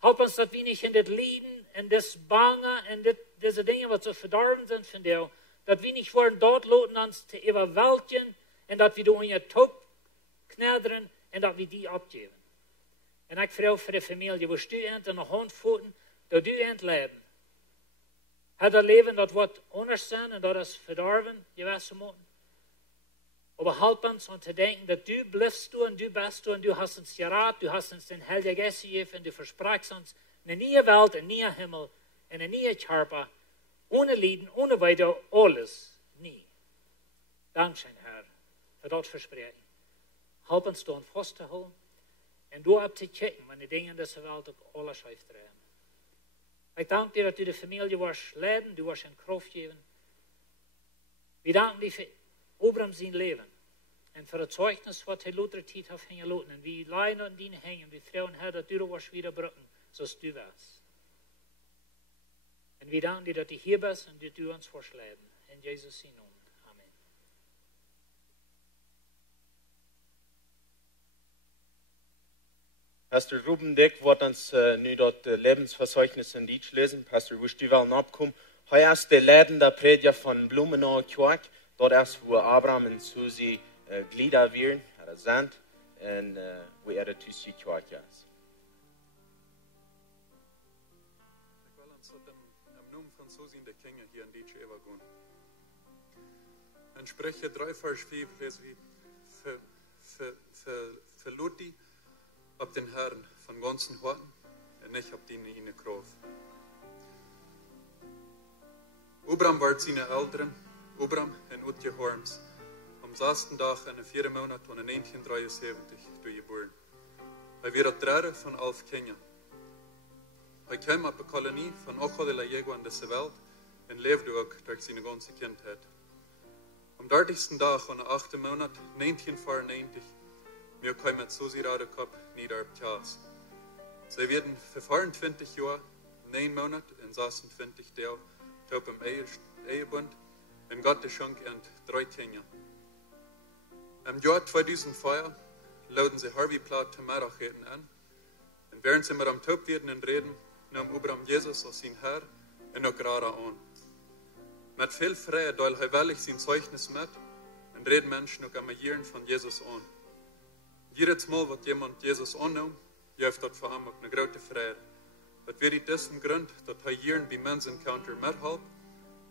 Help uns, dass wir nicht in das Leiden, in das Bange, in diese Dinge, was so verdorben sind von dir, dass wir nicht wollen dort loten, uns zu überwältigen, en dat we door je top knederen en dat we die opgeven. En ik vraag voor de familie, waar du in de hand voeten, dat du in leven. Het leven dat wordt anders zijn en dat is verdorven, je weet zo moeten. Maar help ons om te denken dat du blijft doen en du best doen en du hast ons geraad, du hast ons den Heilige Geist gegeven en du verspreekt ons een nieuwe wereld, een nieuwe hemel en een nieuwe Körper, ohne Leiden, ohne weiter, alles, nie. Dankeschön, Herr. Für das Versprechen. Help uns da fast zu halten und du ab zu checken, wenn die Dinge in dieser Welt auch alle schief drehen. Ich danke dir, dass du die Familie warst leiden, du warst in Kraft geben. Wir danken dir für Abraham sein Leben und für das Zeugnis, was er Luther Zeit hat hängen lassen. Und wir leiden an dir hängen, wir fragen, Herr, dass du warst wieder brücken, so dass du warst. Und wir danken dir, dass du hier bist und dass du uns warst leiden. In Jesus' Namen. Amen. Pastor Ruben Dick wordt ons nu dat levensverzeichnis in Deutsch lesen. Pastor, wo du wel opkommen? Hij is de leidende prediger van Blumenau Kerk. Dat is wo Abraham en Susi glieder werden, zijn. En wo de tussen Kerk is. Ik wil ons op im Namen von Susi in der Kinge hier in Deutsch übergehen. In Sprüche 3, Vers 5 lesen wir, verlot die op den Herrn von ganzen Herzen und nicht op die in Kraft. Abraham werd seine Eltern, Abraham en Utje Horms, am 6. Tag in de 4 Monat van 1973 geboren. Hij werd het derde van 11 kinderen. Hij kwam op een kolonie van Ojo de la Yegua in deze wereld en leefde ook door zijn ganze kindheid. Am 30. Dag van de 8. Monat 1994 mir kwam met Susi Radekop nieder op Tjaas. Zij werden voor 24 jaar, 9 Monat en 26 deel op een Ehebund en Gott geschenk en 3 kinderen. Im Jahr 2004 laden sie Harvey Platt zum Mittagessen an. Und während sie mit am Top werden und reden, nahm Abraham Jesus als sein Herr und auch gerade an. Mit viel Freude teil er wellig sein Zeugnis mit und reden Menschen auch am Jahren von Jesus an. Jedes Mal, was jemand Jesus annimmt, hilft das für ihn auch eine große Freude. Das wäre dessen Grund, dass er Jahren bei Menschen Encounter mithält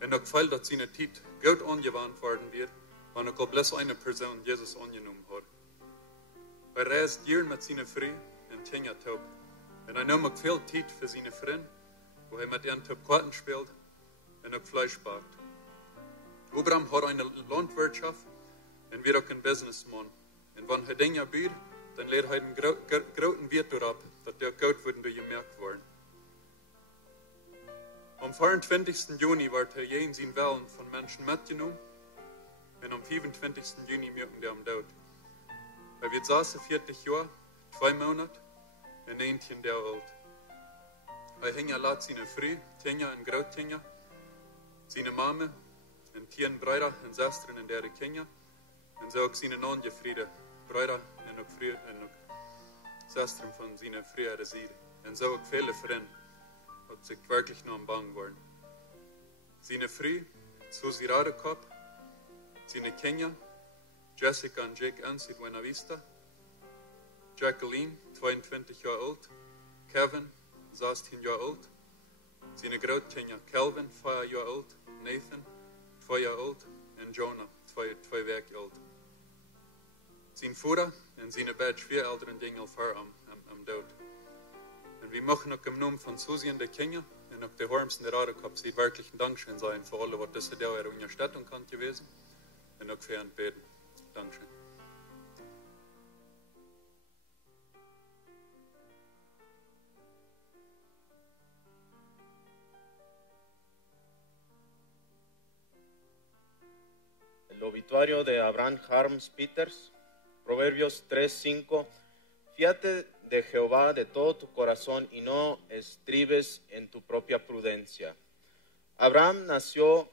und auch viel, dass seine Zeit gut angewandt worden wird, wenn ook al bloß eine Person Jesus angenommen hat. Hij reist hier met zijn vriend in Kenia top. En hij nam ook veel tijd voor zijn vriend, wo hij met hen top Karten speelt en ook Fleisch bakt. Abraham had eine Landwirtschaft en weer ook een businessman. En wanneer hij dingen biedt, dan leert hij een grote Wert erop, dat der goed worden door gemerkt worden. Am 24. Juni werd hij in zijn Wellen van mensen metgenomen. En am 25. Juni merken wir am Tod. Hij wird 46 Jahre, 2 Monate en 19 Jahre alt. Hij hing laat zijn vrouw, Tanja en groot-Tanja, zijn mama en 10 broeder en zusteren en derde kinderen, en zo ook zijn non-gevriende broeder en ook zusteren van zijn vroegere zijde. En zo ook vele vrienden, dat zich werkelijk nog bang worden. Zijn vrouw, Susi Radekop, seine Kinder, Jessica und Jake Ernst in Buena Vista, Jacqueline, 22 Jahre alt, Kevin, 16 Jahre alt, seine Großkinder, Calvin, 4 Jahre alt, Nathan, 2 Jahre alt und Jonah, 2 Werke alt. Sein Vater und seine beiden Schwiegereltern gingen vor am Tod. Und wir machen auch im Namen von Susi und der Kinder und auch der Horms und der Radekop sie wirklichen Dankeschön sein für alle, was das der in der Stattung kann gewesen. Und auch für ein Beten. Dankeschön. El obituario de Abraham Harms Peters, Proverbios 3:5. Fíate de Jehová de todo tu corazón y no estribes en tu propia prudencia. Abraham nació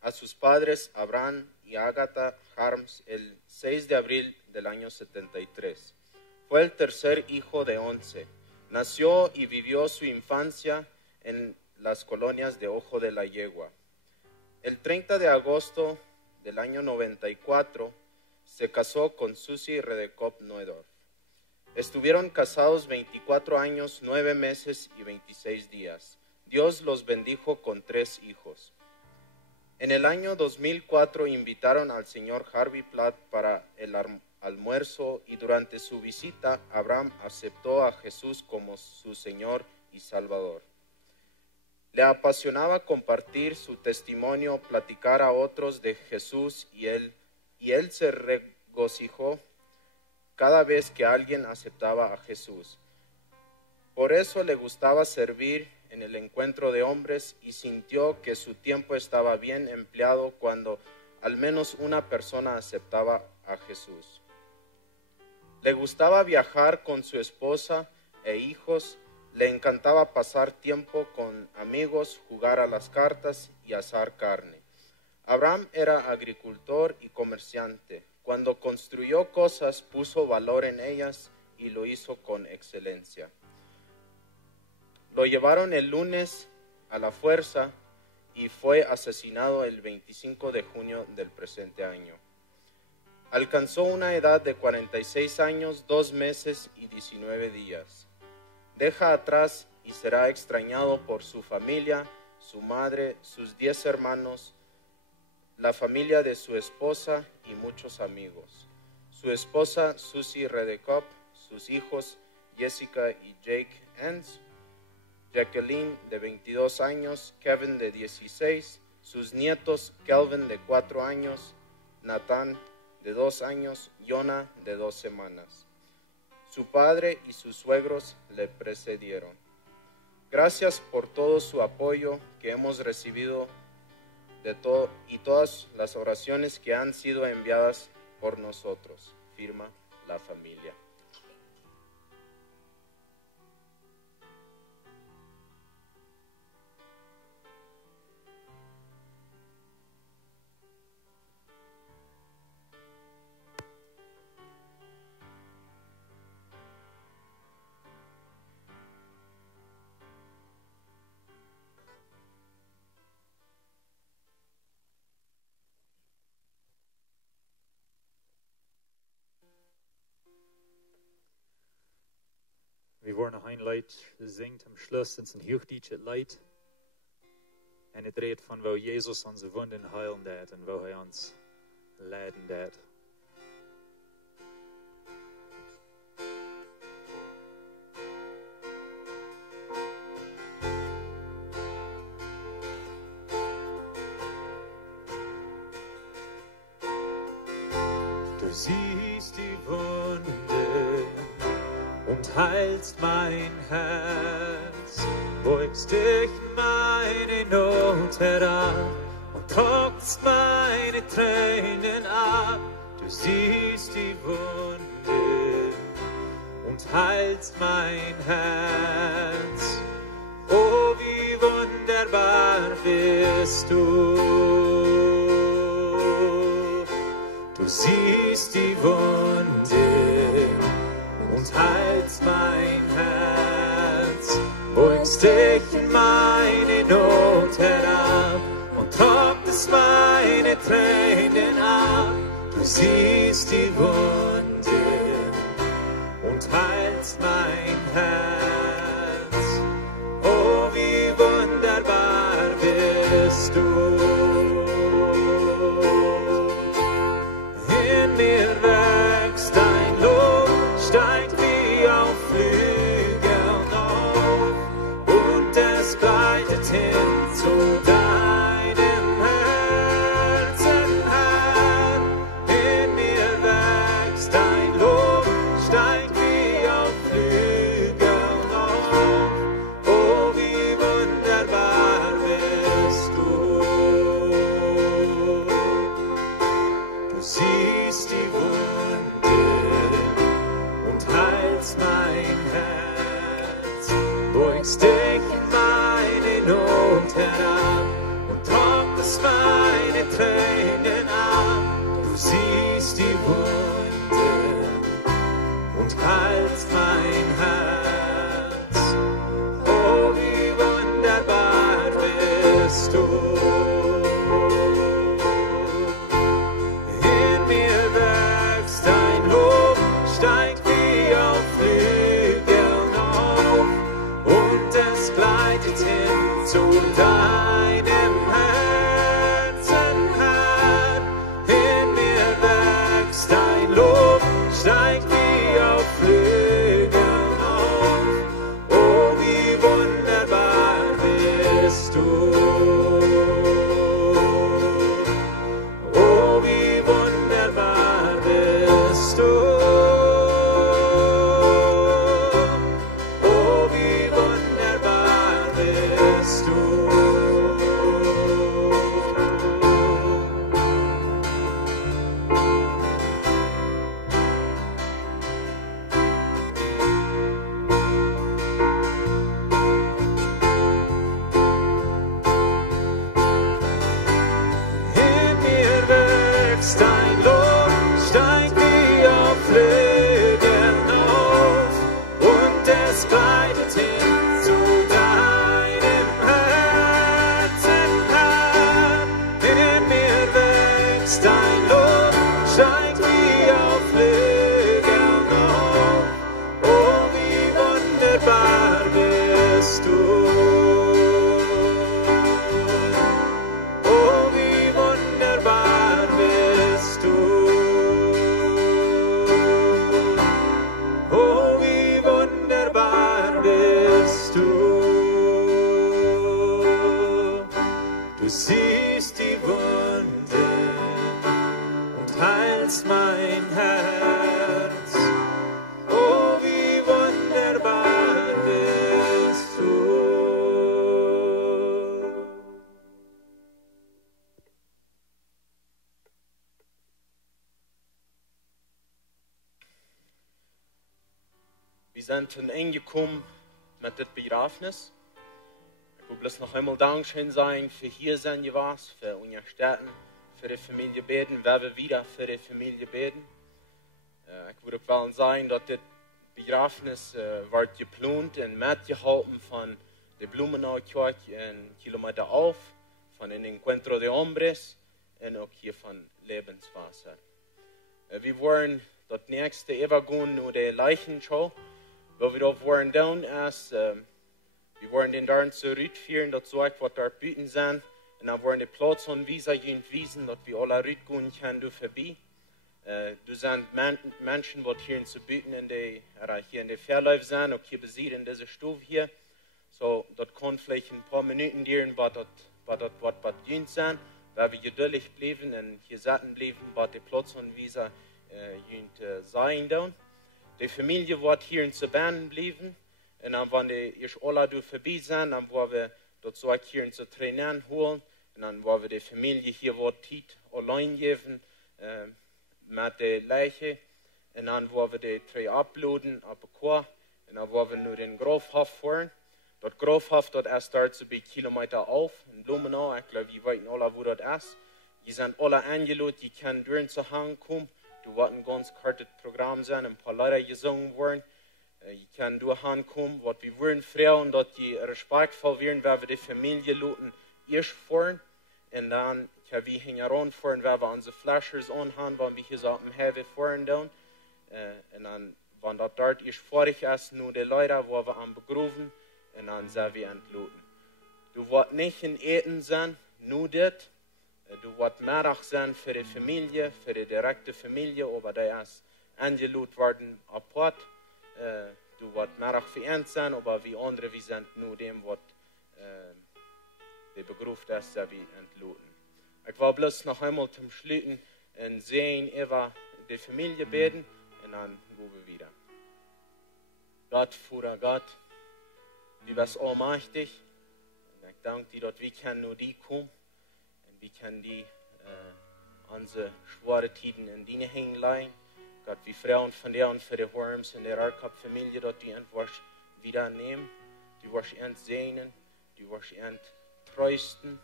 a sus padres Abraham y Agatha Harms el 6 de abril del año 73. Fue el tercer hijo de 11. Nació y vivió su infancia en las colonias de Ojo de la Yegua. El 30 de agosto del año 94 se casó con Susi Redekop Noedorf. Estuvieron casados 24 años, 9 meses y 26 días. Dios los bendijo con 3 hijos. En el año 2004 invitaron al señor Harvey Platt para el almuerzo y durante su visita Abraham aceptó a Jesús como su Señor y Salvador. Le apasionaba compartir su testimonio, platicar a otros de Jesús y él se regocijó cada vez que alguien aceptaba a Jesús. Por eso le gustaba servir en el encuentro de hombres y sintió que su tiempo estaba bien empleado cuando al menos una persona aceptaba a Jesús. Le gustaba viajar con su esposa e hijos, le encantaba pasar tiempo con amigos, jugar a las cartas y asar carne. Abraham era agricultor y comerciante. Cuando construyó cosas, puso valor en ellas y lo hizo con excelencia. Lo llevaron el lunes a la fuerza y fue asesinado el 25 de junio del presente año. Alcanzó una edad de 46 años, 2 meses y 19 días. Deja atrás y será extrañado por su familia, su madre, sus 10 hermanos, la familia de su esposa y muchos amigos. Su esposa Susie Redekop, sus hijos Jessica y Jake Enns, Jacqueline de 22 años, Kevin de 16, sus nietos Kelvin de 4 años, Nathan de 2 años, Jonah de 2 semanas. Su padre y sus suegros le precedieron. Gracias por todo su apoyo que hemos recibido y todas las oraciones que han sido enviadas por nosotros. Firma la familia. We worden nog een lied zingt am Schluss, het is een hoogdietje lied. En het redt van waar Jezus onze wonden heilen deed en waar hij ons leiden deed. Du siehst die Wunde und heilst mein Herz, beugst dich meine Not herab und trocknest meine Tränen ab. Du siehst die Wunde und heilst mein Herz. Oh, wie wunderbar bist du. Du siehst die Wunde und heilst mein Herz, beugst dich in meine Not herab und trocknest meine Tränen ab. Du siehst die Wunde und heilst mein Herz. Oh, wie wunderbar bist du. In mir wächst dein Lob, steigt wie auf Flügeln auf, und es gleitet hin zu deinem Herzen, Herr. In mir wächst dein Lob, steigt wie auf Flügeln auf. Oh, wie wunderbar bist du. Du siehst die Wunde und heilst mein Herz, beugst dich in meine Not herab und trocknest meine Tränen ab. Du siehst die Wunde und heilst mein Herz. Oh, wie wunderbar bist du. In mir wächst dein Lob, steigt wie auf Flügeln auf, und es gleitet hin zu deinem Herzen, Herr. dein Lob steigt wie auf Flügeln auf und es gleitet hin zu deinem Herzen, Herr. In mir wächst dein Lob, steigt wie auf Flügeln auf. Oh, wie wunderbar bist du. Oh, wie wunderbar bist du. Oh, wie wunderbar bist du. Du siehst die Wunden und heilst mein Herz. Oh, wie wunderbar bist du. Wir sind zum Ende gekommen mit dem Begrafnis. Ich will bloß noch einmal Dankeschön sagen für hier sein was, für unsere Städten, für die Familie beten, wer wir wieder für die Familie beten. Ich würde auch wollen sagen, dass das Begrafnis wird geplant und mitgehalten von der Blumenauer Kirche einen Kilometer auf, von den Encuentro de Hombres und auch hier von Lebenswasser. Wir wollen das nächste übergehen nur der Leichenschau, wo wir dort wollen down erst, wir wollen den Darn zurückführen, das sagt, was dort bieten sind, und dann wollen die Platz wiesen, dass wir alle rütgehen können, du vorbei. Du sind Menschen, die hier zu bieten hier in der Verlauf sind, auch hier besiedelt in dieser Stufe hier. So, das kann vielleicht ein paar Minuten dauern, was das dient sein, weil wir geduldig bleiben und hier satten bleiben, was die Platz und Visa sein dann. Die Familie wird hier in Bern bleiben, und dann, wenn die alle vorbei sind, dann wollen wir das so hier zu trainieren holen, und dann wollen wir die Familie hier Zeit allein geben, mit der Leiche, und dann wollen wir die drei abladen, und dann wollen wir nur den Grofhof fahren. Das Grofhof, das ist dort so ein Kilometer auf, in Blumenau, ich glaube, wir wissen alle, wo das ist. Die sind alle eingeladen, die können durch zu Hause kommen. Du wirst ein ganz kurzes Programm sein, ein paar Leute gesungen werden. Ich kann durch kommen, was wir wollen, Frauen, dass die respektvoll werden, weil wir die Familie luten, erst fahren. Und dann können wir heranfahren, weil wir unsere Flaschers anhaben, wenn wir hier so am Heavy fahren. Und dann, wenn das dort erst fertig ist, nur die Leute, wo wir am begraben, und dann sind wir entluten. Du wirst nicht in Eten sein, nur das. Du wirst Mittag sein für die Familie, für die direkte Familie, aber da ist angelut worden apart. Du wirst Mittag für uns sein, aber wie andere, wir sind nur dem, was die begruft ist, wir entluten. Ich will bloß noch einmal zum Schließen und sehen, über die Familie beten und dann gehen wir wieder. Gott, Vater Gott, du bist allmächtig. Und ich danke dir, dass wir können nur die kommen. Wir können die unsere schwere Tiden in deine Hände legen. Gott, wir Frauen von dir und für die Worms in der Arkab-Familie, dass die etwas wieder nehmen. Die wirst entsehnen, die wirst trösten.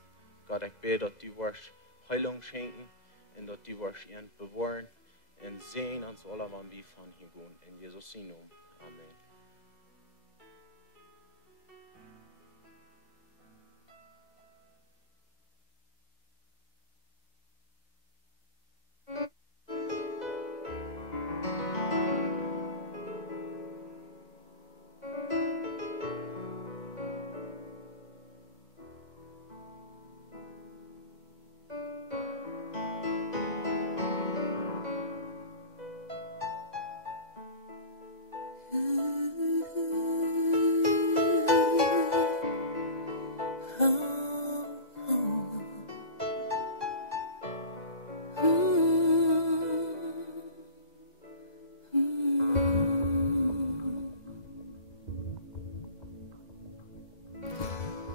Gott, ich bete, dass die wirst Heilung schenken und dass die wirst bewahren und sehen uns alle, wann wir von hier gehen. In Jesus' Namen. Amen.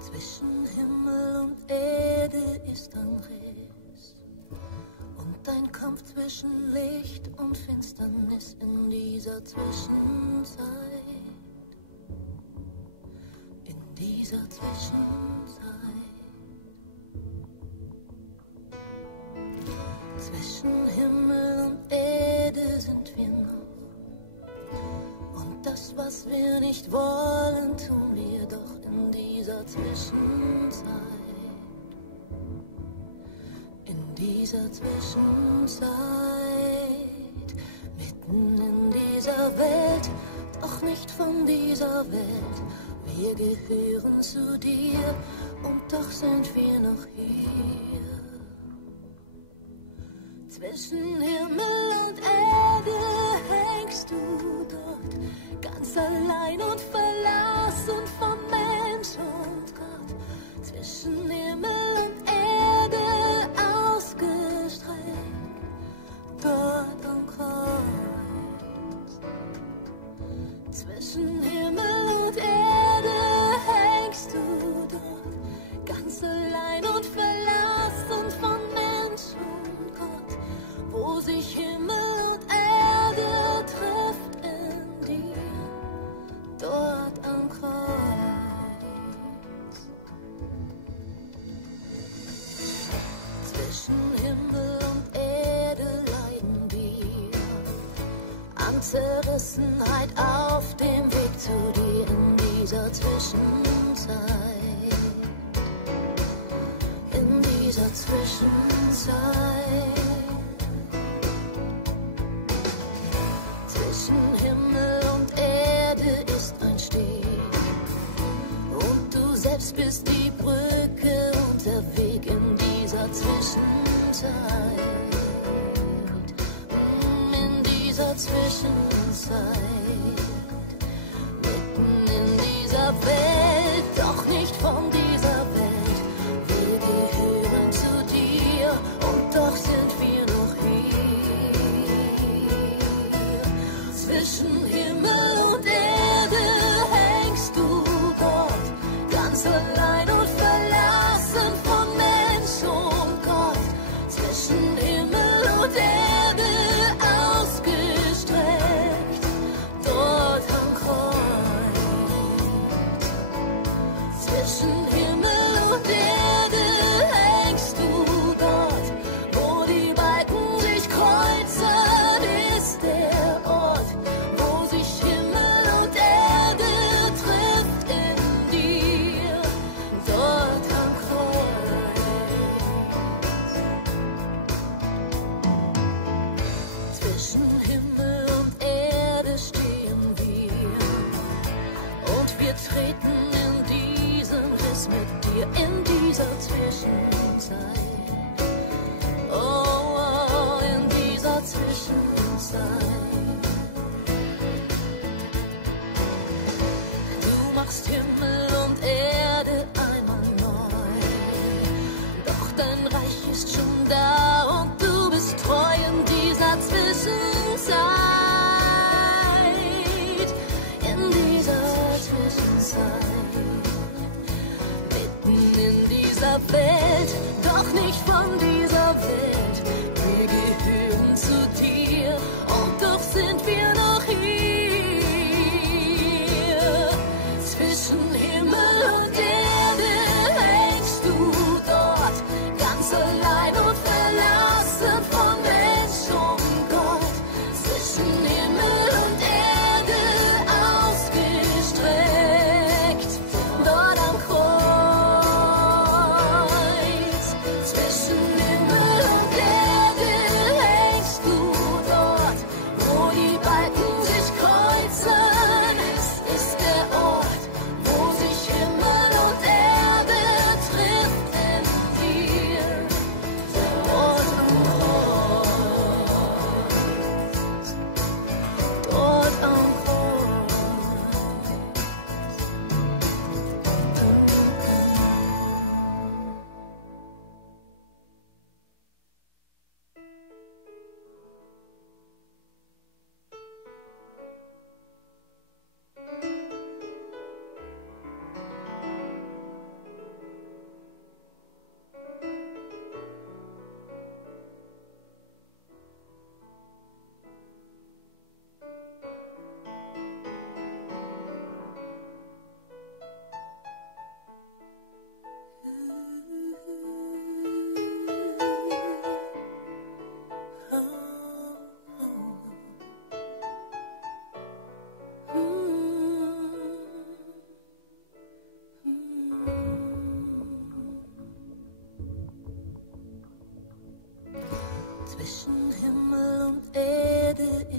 Zwischen Himmel und Erde ist ein Riss und ein Kampf zwischen Licht und Finsternis in dieser Zwischenzeit. In dieser Zwischenzeit. Zwischen Himmel und Erde sind wir noch. Und das, was wir nicht wollen, tun wir doch in dieser Zwischenzeit. In dieser Zwischenzeit, mitten in dieser Welt, doch nicht von dieser Welt. Wir gehören zu dir und doch sind wir noch hier. Zwischen Himmel und Erde hängst du dort, ganz allein und verlassen von Mensch und Gott. Zwischen Himmel und Erde ausgestreckt, dort am Kreuz. Zwischen Himmel und Erde hängst du dort, ganz allein und verlassen von Mensch und Gott. Wo sich Himmel und Erde trifft in dir, dort am Kreuz. Zwischen Himmel und Erde leiden wir an Zerrissenheit auf dem Weg zu dir in dieser Zwischenzeit. In dieser Zwischenzeit. Zwischen Himmel und Erde ist ein Steg und du selbst bist die Brücke und der Weg in dieser Zwischenzeit. In dieser Zwischenzeit, mitten in dieser Welt, doch nicht von dieser Welt. Wir gehören zu dir und doch sind wir noch hier. Zwischen Himmel und Erde hängst du dort, ganz allein und verlassen von Mensch und Gott. Zwischen Himmel und Erde ausgestreckt, dort am Kreuz. Zwischen Himmel und Erde hängst du dort, wo die Balken sich kreuzen, ist der Ort, wo sich Himmel und Erde trifft in dir, dort am Kreuz. Zwischen Himmel und Erde stehen wir und wir treten in diesen Riss mit dir in dieser Zwischenzeit. Oh, in dieser Zwischenzeit. Du machst Himmel und Erde einmal neu, doch dein Reich ist schon da und du bist treu in dieser Zwischenzeit. In dieser Zwischenzeit, mitten in dieser Welt, doch nicht von dieser Welt. Wir gehören zu dir und doch sind wir noch hier. Zwischen Himmel und Erde hängst du dort, ganz allein und verlassen von Mensch und Gott. Zwischen Himmel und Erde ausgestreckt, dort am Kreuz.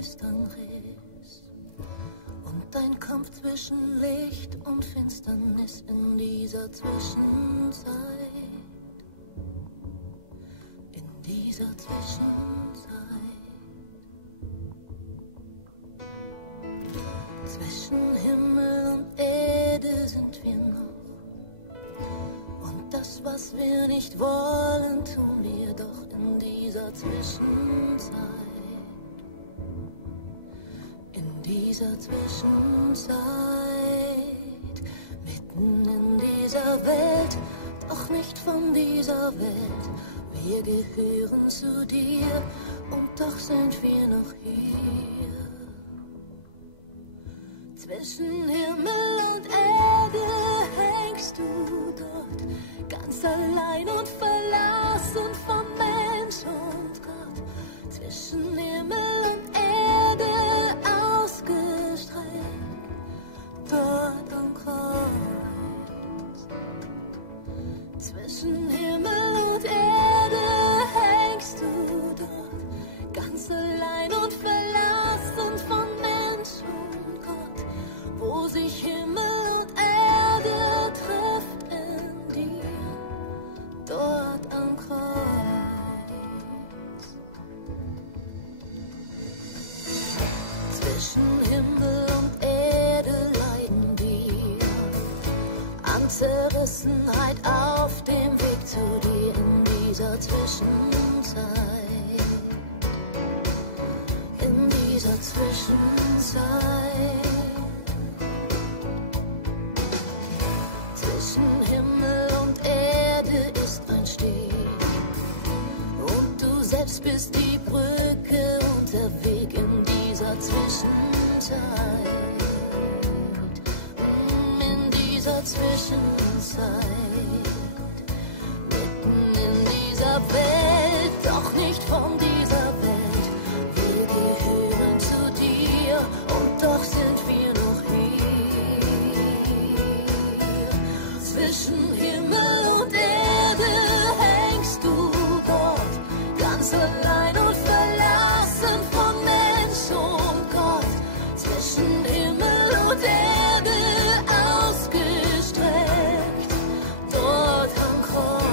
ist ein Riss und ein Kampf zwischen Licht und Finsternis in dieser Zwischenzeit. In dieser Zwischenzeit. Zwischen Himmel und Erde sind wir noch. Und das, was wir nicht wollen, tun wir doch in dieser Zwischenzeit. In dieser Zwischenzeit. Mitten in dieser Welt, doch nicht von dieser Welt. Wir gehören zu dir und doch sind wir noch hier. Zwischen Himmel und Erde hängst du dort, ganz allein und verlassen von Mensch und Gott. Zwischen Himmel und Erde ausgestreckt, dort am Kreuz. Zwischen Himmel und Erde hängst du dort, ganz allein und verlassen von Mensch und Gott. Wo sich Himmel und Erde trifft in dir, dort am Kreuz. Zwischen Himmel und Erde leiden wir an Zerrissenheit auf dem Weg zu dir in dieser Zwischenzeit. In dieser Zwischenzeit. Zwischen Himmel und Erde ist ein Steg und du selbst bist die Brücke und der Weg in dieser Zwischenzeit. In dieser Zwischenzeit, mitten in dieser Welt, doch nicht von dieser Welt. Wir gehören zu dir und doch sind wir noch hier. Zwischen Himmel und Erde hängst du dort, ganz allein und verlassen von Mensch und Gott. Zwischen Himmel und Erde ausgestreckt, dort am Kreuz.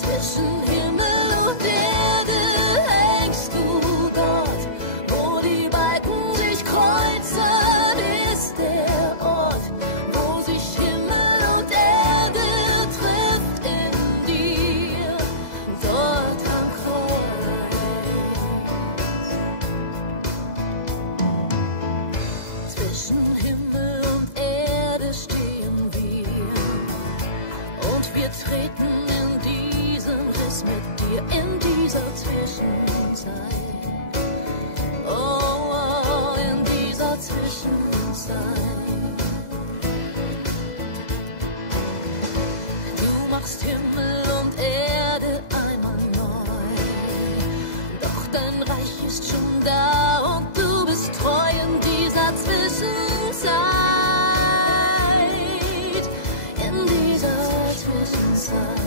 Zwischen Himmel und Erde hängst du dort, wo die Balken sich kreuzen, ist der Ort, wo sich Himmel und Erde trifft in dir, dort am Kreuz. Zwischen Himmel und Erde stehen wir und wir treten in diesen Riss mit dir in dieser Zwischenzeit. Oh, oh, in dieser Zwischenzeit. Du machst Himmel und Erde einmal neu, doch dein Reich ist schon da und du bist treu in dieser Zwischenzeit. In dieser Zwischenzeit.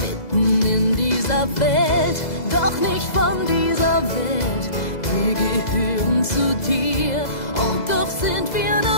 Mitten in dieser Welt, doch nicht von dieser Welt. Wir gehören zu dir und doch sind wir noch